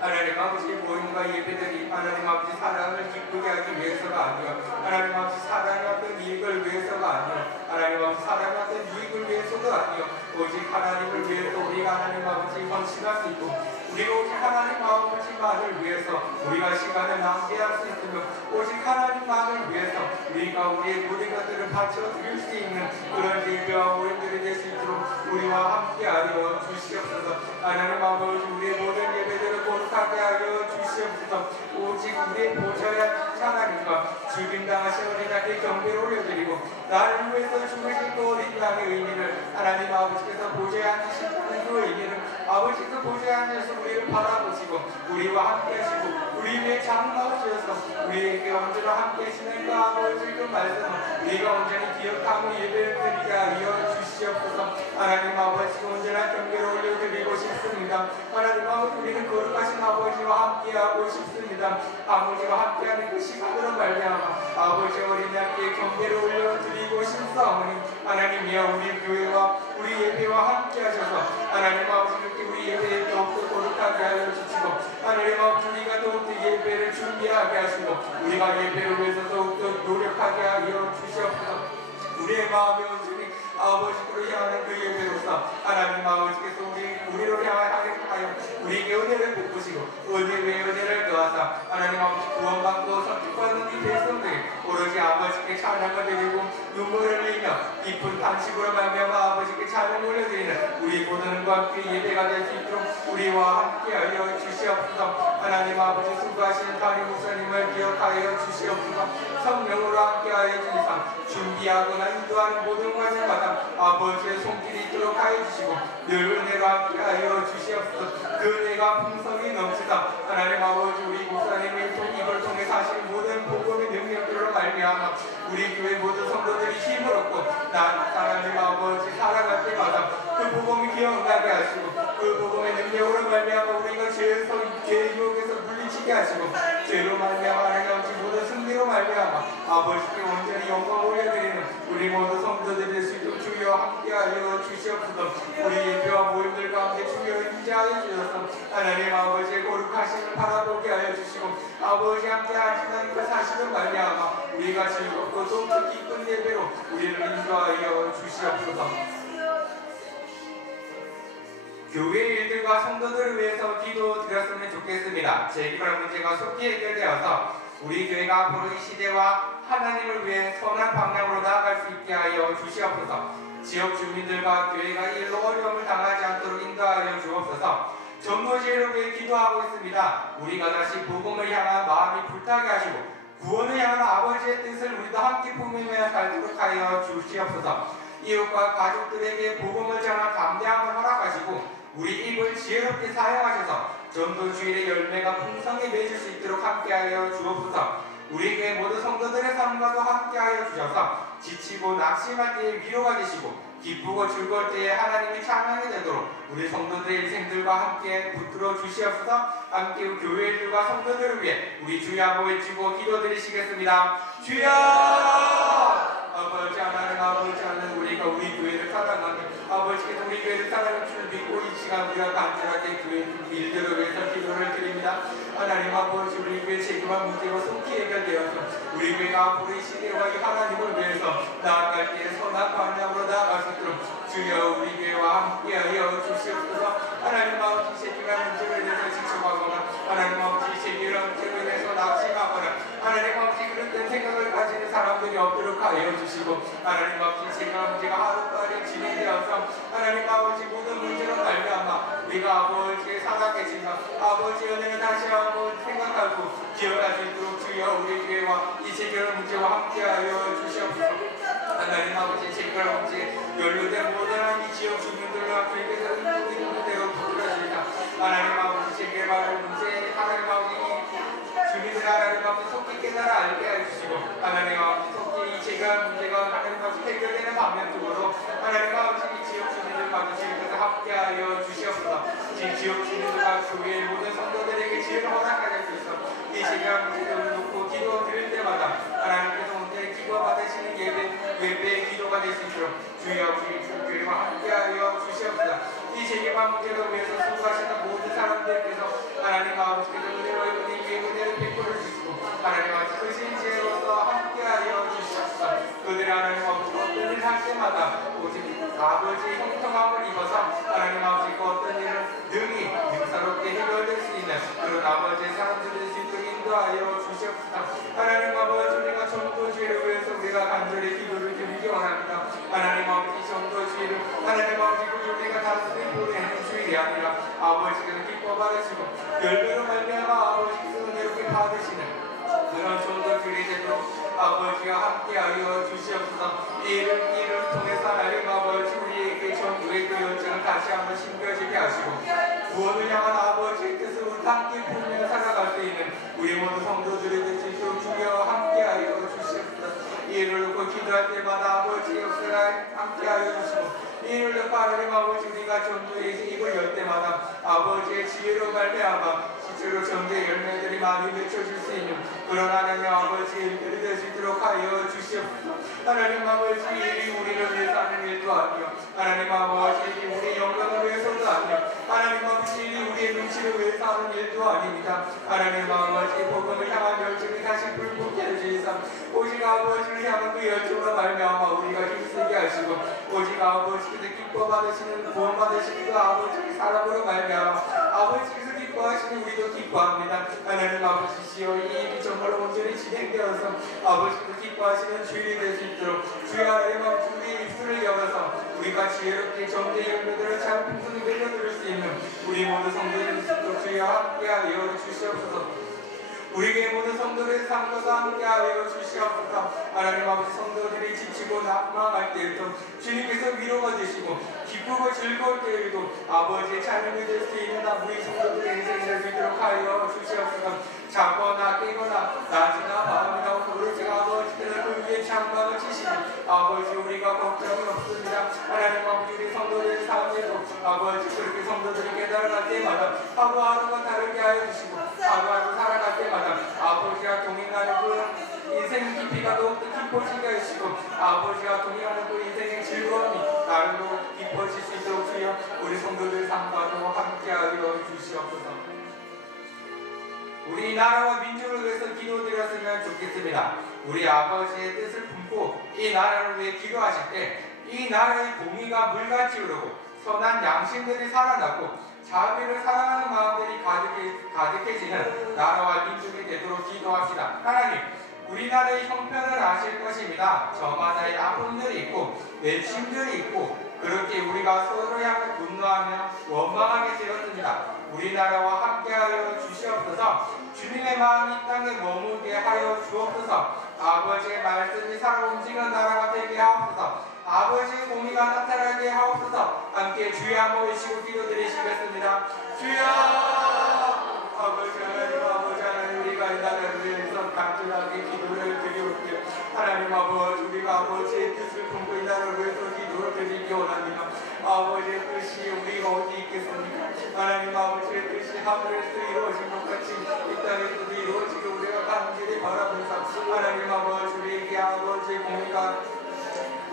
하나님 아버지의 모임과 예배들이 하나님 아버지 사랑을 기쁘게 하기 위해서가 아니요 하나님 아버지 사랑의 어떤 이익을 위해서가 아니요 하나님 아버지 사랑의 어떤 유익을 위해서도 아니요 오직 하나님을 위해서 우리가 하나님 아버지 헌신할 수 있고 우리가 오직 하나님 아버지만을 위해서 우리가 시간을 낭비할 수 있으며 오직 하나님만을 위해서 우리가 우리의 모든 것들을 바쳐 드릴 수 있는 그런 예배와 모임들이 될 수 있도록 우리와 함께하여 주시옵소서. 하나님 아버지 우리의 모든 예배들을 거룩하게 하여 주시옵소서. 오직 우리의 보좌에 하나님과 죽임당하신 어린 양의 경배를 올려드리고 나를 위해서 죽으신 그 어린 양의 의미를 하나님 아버지께서 보좌에 앉으신 그 의미를 아버지께서 보좌에 앉아서 우리를 바라보시고 우리와 함께 하시고 우리 위에 장막하셔서 우리에게 언제나 함께 하시는 그 아버지 그 말씀을 우리가 온전히 기억하고 예배를 드리게 하여 주시옵소서. 하나님 아버지 언제나 경배를 올려드리고 싶습니다. 하나님 아버지 우리는 거룩하신 아버지와 함께하고 싶습니다. 아버지와 함께하는 그 시간으로 말미암아 아버지 어린 양께 경배를 올려드리고 싶사오니 하나님이여 우리 교회와 우리 예배와 함께하셔서 하나님 아버지 이렇게 우리 예배에 더욱더 거룩하게 하여 주시고 하나님 아버지 우리가 더욱더 예배를 준비하게 하시고 우리가 예배를 위해서 더욱더 노력하게 하여 주시옵소서. 우리의 마음의 온전히 아버지께로 향하는 그 예배로서 하나님 아버지께서 우리로 향하여 우리에게 은혜를 베푸시고 은혜 위에 은혜를 더하사 하나님 아버지 구원받고 선택받는 이 백성들이 오로지 아버지께 찬양을 드리고 눈물을 흘리며 깊은 탄식으로 말미암아 아버지께 찬양을 올려드리는 우리 모든과 함께 예배가 될 수 있도록 우리와 함께하여 주시옵소서. 하나님 아버지 수고하시는 담임 목사님을 기억하여 주시옵소서. 성령으로 함께하여 주시사 준비하거나 인도하는 모든 과정마다 아버지의 손길이 있도록 하여 주시고 늘 은혜로 함께하여 주시옵소서. 그 은혜가 풍성히 넘치다 하나님 아버지 우리 목사님의 이걸 통해 사실 모든 복음의 능력들로 말미암아 우리 교회 모든 성도들이 힘을 얻고 하나님 아버지 살아갈 때마다 그 복음이 기억나게 하시고 그 복음의 능력으로 말미암아 우리가 죄 유혹에서 물리치게 하시고 죄로 말미암아 하나님 아버지 모든 승리로 말미암아 아버지께 온전히 영광 올려드리는 우리 모든 성도들이 될 수 있도록 주여 함께하여 주시옵소서. 우리 예배와 모임들 가운데 주여 임재하여 주셔서 하나님 아버지의 거룩하심을 바라보게 하여 주시고 아버지 함께 하시는 그 사실을 말미암아 우리가 즐겁고 또 기쁜 예배로 우리를 인도하여 주시옵소서. 교회 일들과 성도들을 위해서 기도드렸으면 좋겠습니다. 재개발 문제가 속히 해결되어서 우리 교회가 앞으로 이 시대와 하나님을 위해 선한 방향으로 나아갈 수 있게 하여 주시옵소서. 지역 주민들과 교회가 일로 어려움을 당하지 않도록 인도하여 주옵소서. 전도지회를 위해 기도하고 있습니다. 우리가 다시 복음을 향한 마음이 불타게 하시고 구원을 향한 아버지의 뜻을 우리도 함께 품으며 살도록 하여 주시옵소서. 이웃과 가족들에게 복음을 전한 담대함을 허락하시고 우리 입을 지혜롭게 사용하셔서 전도주일의 열매가 풍성히 맺을 수 있도록 함께하여 주옵소서. 우리 교회 모든 성도들의 삶과도 함께하여 주셔서 지치고 낙심할 때에 위로가 되시고 기쁘고 즐거울 때에 하나님이 찬양이 되도록 우리 성도들의 일생들과 함께 붙들어 주시옵소서. 함께 교회들과 성도들을 위해 우리 주여 한번 외치고 기도드리시겠습니다. 주여! 아버지 하나님 아버지 하나님 우리가 우리 교회를 사랑하며 아버지께서 우리 교회를 사랑할 줄 믿고 이 시간 우리가 간절하게 교회 일들을 위해서 기도를 드립니다. 하나님 아버지 우리 교회 재개발 문제가 속히 해결되어서 우리 교회가 앞으로 이 시대와 이 하나님을 위해서 나아갈 때 선한 방향으로 나아갈 수 있도록 주여 우리 교회와 함께하여 주시옵소서. 하나님 아버지 재개발 문제를 위해서 지쳐가거나 하나님 아버지 재개발 문제를 위해서 낙심하거나 하나님 아버지 그런 생각을 가지는 사람들이 없도록 하여 주시고 하나님 아버지 재개발 문제가 하루빨리 진행되어서 하나님 아버지 모든 문제로 말미암아 우리가 아버지의 살아계신다 아버지 은혜를 다시 한번 생각하고 기억할 수 있도록 주여 우리 교회와 이 재개발 문제와 함께하여 주시옵소서. 하나님 아버지 재개발 문제 연루된 모든 이 지역 주민들과 교회에서 있는 대로 부탁드립니다. 하나님 아버지 재개발 문제 하나님 아버지 주민들 하나님 아버지 속히 깨달아 알게 해주시고 하나님 아버지 속히 이 재개발 문제가 하나님 아버지 해결되는 방면 쪽으로 하나님 아버지 이 지역 주민들과 주님께서 함께하여 주시옵소서. 이 지역 주민들과 교회의 모든 성도들에게 지혜를 허락하여 주셔서 이 재개발 문제를 놓고 기도 드릴 때마다 하나님께서 온전히 기도 받으시는 예배의 기도가 될 수 있도록 주여 우리 교회와 함께하여 주시옵소서. 이 재개발 문제를 위해서 수고하시는 모든 사람들께서 하나님 아버지께서 은혜를 베풀어 주시고 하나님 아버지 크신 지혜로서 함께하여 주시옵소서. 그들이 하나님 아버지 어떤 일을 할 때마다 오직 아버지의 형통함을 입어서 하나님 아버지 그 어떤 일을 능히 능사롭게 해결될 수 있는 그런 아버지의 사람들이 될 수 있도록 인도하여 주시옵소서. 하나님 아버지 우리가 전도주의를 위해서 우리가 간절히 기도를 드리기 원합니다. 하나님 아버지 전도주의를 하나님 아버지 우리가 단순히 보내는 주일이 아니라 아버지께서 기뻐 받으시고 열매로 말미암아 아버지께서 은혜롭게 받으시는 그런 전도주일이 되도록 아버지가 함께하여 주시옵소서. 이를 통해서 하나님 아버지 우리에게 전도의 그 열정을 다시 한번 심겨지게 하시고 구원을 향한 아버지의 뜻을 우리 함께 보며 살아갈 수 있는 우리 모든 성도들이 될 수 있도록 주여 함께하여 주시옵소서. 이를 놓고 기도할 때마다 아버지의 역사를 함께하여 주시고 이를 놓고 하나님 아버지 우리가 전도의 입을 열 때마다 아버지의 지혜로 말미암아 실제로 정죄의 열매들이 많이 맺혀질 수 있는 그런 하나님 아버지의 일들이 될 수 있도록 하여 주시옵소서. 하나님 아버지 우리를 위해서 하는 일도 아니요 하나님 아버지 우리 영광을 위해서도 아니요 하나님 아버지 우리의 눈치를 위해서 하는 일도 아닙니다. 하나님 아버지 복음을 향한 열정이 다시 불붙게 해주시사 오직 아버지를 향한 그 열정으로 말미암아 우리가 힘쓰게 하시고 오직 아버지께서 기뻐 받으시는 구원 받으시는 그 아버지의 사랑으로 말미암아 아버지께서 기뻐하시니 우리도 기뻐합니다. 하나님 아버지시여 이 일이 정말로 온전히 진행되어서 아버지께서 기뻐하시는 주일이 될 수 있도록 주여 하나님 아버지 우리의 입술을 열어서 우리가 지혜롭게 정죄의 열매들을 잘 풍성히 맺어드릴 수 있는 우리 모두 성도들 주여 함께하여 주시옵소서. 우리에게 모든 성도들의 삶과 함께하여 주시옵소서. 하나님 아버지 성도들이 지치고 낙망할 때에도 주님께서 위로가 되시고 기쁘고 즐거울 때에도 아버지의 찬양이 될 수 있는 우리 성도들의 인생이 될 수 있도록 하여 주시옵소서. 자거나 깨거나 낮으나 밤이나 오로지 아버지께서 그 위에 장막을 치시니 아버지 우리가 걱정이 없습니다. 하나님 아버지 우리 성도들의 삶에도 아버지 그렇게 성도들이 깨달아갈 때마다 하루하루가 다르게 하여 주시고 하루하루 살아갈 때마다 아버지와 동행하는 그 인생 깊이가 더욱더 깊어지게 하시고 아버지와 동행하는 그 인생의 즐거움이 나름도 깊어질 수 있도록 주여 우리 성도들 삶과도 함께하여 주시옵소서. 우리 나라와 민족을 위해서 기도드렸으면 좋겠습니다. 우리 아버지의 뜻을 품고 이 나라를 위해 기도하실 때 이 나라의 공의가 물같이 흐르고 선한 양심들이 살아나고 자비를 사랑하는 마음들이 가득해지는 나라와 민족이 되도록 기도합시다. 하나님, 우리나라의 형편을 아실 것입니다. 저마다의 아픔들이 있고 내침들이 있고 그렇게 우리가 서로 향해 분노하며 원망하게 되었습니다. 우리나라와 함께하여 주시옵소서. 주님의 마음이 이 땅에 머물게 하여 주옵소서. 아버지의 말씀이 살아 움직이는 나라가 되게 하옵소서. 아버지의 공의가 나타나게 하옵소서. 함께 주여 한번 외치고 기도드리시겠습니다. 주여! 아버지 하나님 아버지 하나님 우리가 이 나라를 위해서 간절하게 기도를 드리옵기에 하나님 아버지 우리가 아버지의 뜻을 품고 이 나라를 위해서 기도를 드리기 원합니다. 아버지의 뜻이 우리가 어디 있겠습니까? 하나님 아버지의 뜻이 하늘에서 이루어진 것 같이 이 땅에서도 이루어지게 우리가 간절히 바라보면서 하나님 아버지 우리에게 아버지의 공의가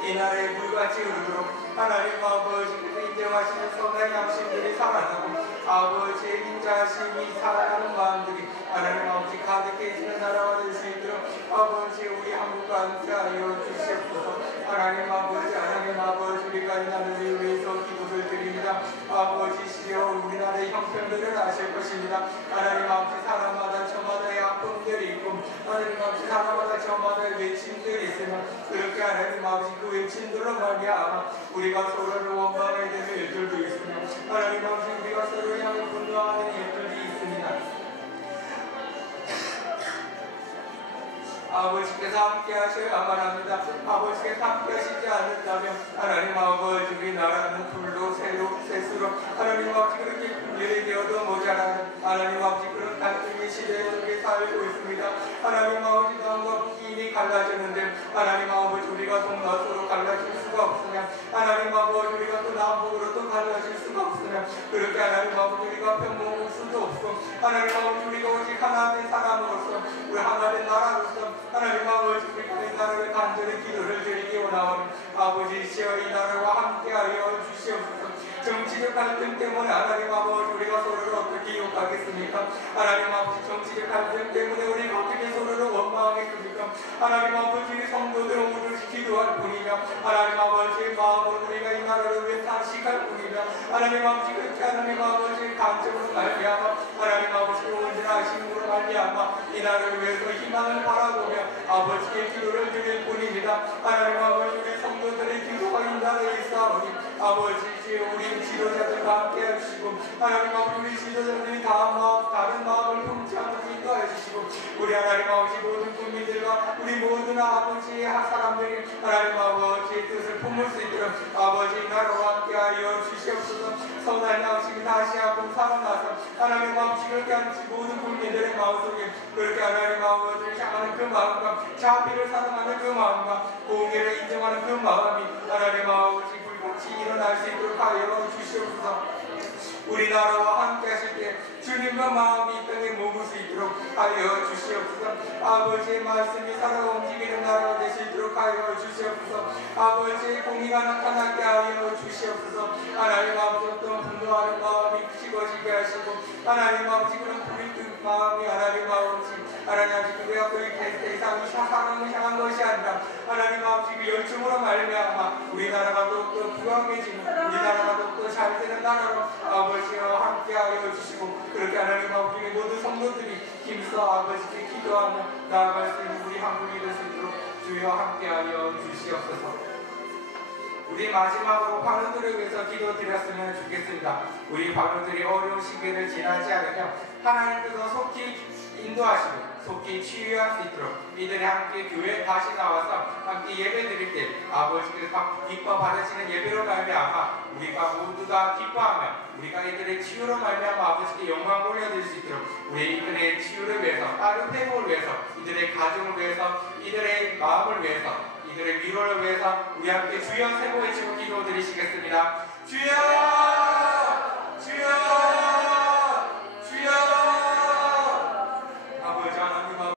이 나라의 물같이 흐르도록 하나님 아버지께서 인정하시는 선한 양심들이 살아나고 아버지의 인자하심이 살아나는 마음들이 하나님 아버지 가득해지는 나라가 될 수 있도록 아버지 우리 한국과 함께하여 주시옵소서. 하나님 아버지 우리가 이 나라를 위해서 기도를 드립니다. 아버지시여 우리나라의 형편들을 아실 것입니다. 하나님 아버지 사람마다 저마다의 아픔들이 있고 하나님 아버지 사람마다 저마다의 외침들이 있으면 그렇게 하나님 아버지 그 외침들로 말미암아 우리가 서로를 원망하게 되는 일들도 있으며 하나님 아버지 우리가 서로 향해 분노하는 일들이 있습니다. 아버지께서 함께 하셔야만 합니다. 아버지께서 함께 하시지 않는다면 하나님 아버지 우리나라는 불로 새수로 하나님 아버지 그렇게 분열이 되어도 모자라는 하나님 아버지 그런 갈등의 시대 속에 살고 있습니다. 하나님 아버지 남과 북이 갈라지는데 하나님 아버지 우리가 동남서로 갈라질 수가 없으며 하나님 아버지 우리가 또 남북으로 또 갈라질 수가 없으며 그렇게 하나님 아버지 우리가 편먹을 수도 없고 하나님 아버지 우리가 오직 하나님의 사람으로서 우리 하나님의 나라로서 하나님 아버지 우리 이 나라를 간절히 기도를 드리기 원하오니 아버지시여 이 나라와 함께하여 주시옵소서. 정치적 갈등 때문에 하나님 아버지 우리가 서로를 어떻게 욕하겠습니까? 하나님 아버지 정치적 갈등 때문에 우리가 어떻게 서로를 원망하겠습니까? 하나님 아버지 우리 성도들 오늘씩 기도할 뿐이며 하나님 아버지의 마음으로 우리가 이 나라를 위해 탄식할 뿐이며 하나님 아버지 그렇게 하나님 아버지의 간증으로 말미암아 하나님 아버지의 온전하심으로 말미암아 이 나라를 위해서 희망을 바라보며 아버지의 기도를 드릴 뿐입니다. 하나님 아버지 우리 성도들의 기도가 이 나라에 있사오니 아버지 우리 지도자들과 함께 해주시고 하나님 아버지 우리 지도자들이 다른 마음을 품지 않고 인도해 주시고 우리 하나님 아버지 모든 국민들과 우리 모든 아버지의 사람들이 하나님 아버지의 뜻을 품을 수 있도록 아버지 나라와 함께하여 주시옵소서. 선한 양심이 다시 한번 살아나서 하나님 아버지 그렇게 하는 모든 국민들의 마음속에 그렇게 하나님 아버지를 향하는 그 마음과 자비를 사랑하는 그 마음과 공의를 인정하는 그 마음이 하나님 아버지 불같이 일어날 수 있도록 하여 주시옵소서. 우리나라와 함께 하실 때 주님과 마음이 이 땅에 머물 수 있도록 하여 주시옵소서. 아버지의 말씀이 살아 움직이는 나라가 될 수 있도록 하여 주시옵소서. 아버지의 공의가 나타나게 하여 주시옵소서. 하나님 아버지 어떤 분노하는 마음이 식어지게 하시고 하나님 아버지 그런 불이 든 마음이 하나님 아버지 그가 그 대상이 사람을 향한 것이 아니라 하나님 아버지 그 열정으로 말미암아 우리나라가 더욱더 부강해지는 우리나라가 더욱더 잘 되는 나라로 아버지와 함께하여 주시고 그렇게 하나님 아버지 모든 성도들이 힘써 아버지께 기도하며 나아갈 수 있는 우리 한국이 될 수 있도록 주여 함께하여 주시옵소서. 우리 마지막으로 바로들을 위해서 기도드렸으면 좋겠습니다. 우리 바로들이 어려운 시기를 지나지 않으며 하나님께서 속히 인도하시고 속히 치유할 수 있도록 이들이 함께 교회에 다시 나와서 함께 예배드릴 때 아버지께서 기뻐 받으시는 예배로 말미암아 우리가 모두가 기뻐하며 우리가 이들의 치유로 말미암아 아버지께 영광 올려드릴 수 있도록 우리 이들의 치유를 위해서 빠른 회복을 위해서 이들의 가정을 위해서 이들의 마음을 위해서 이들의 위로를 위해서 우리 함께 주여 세 번 외치고 기도드리시겠습니다. 주여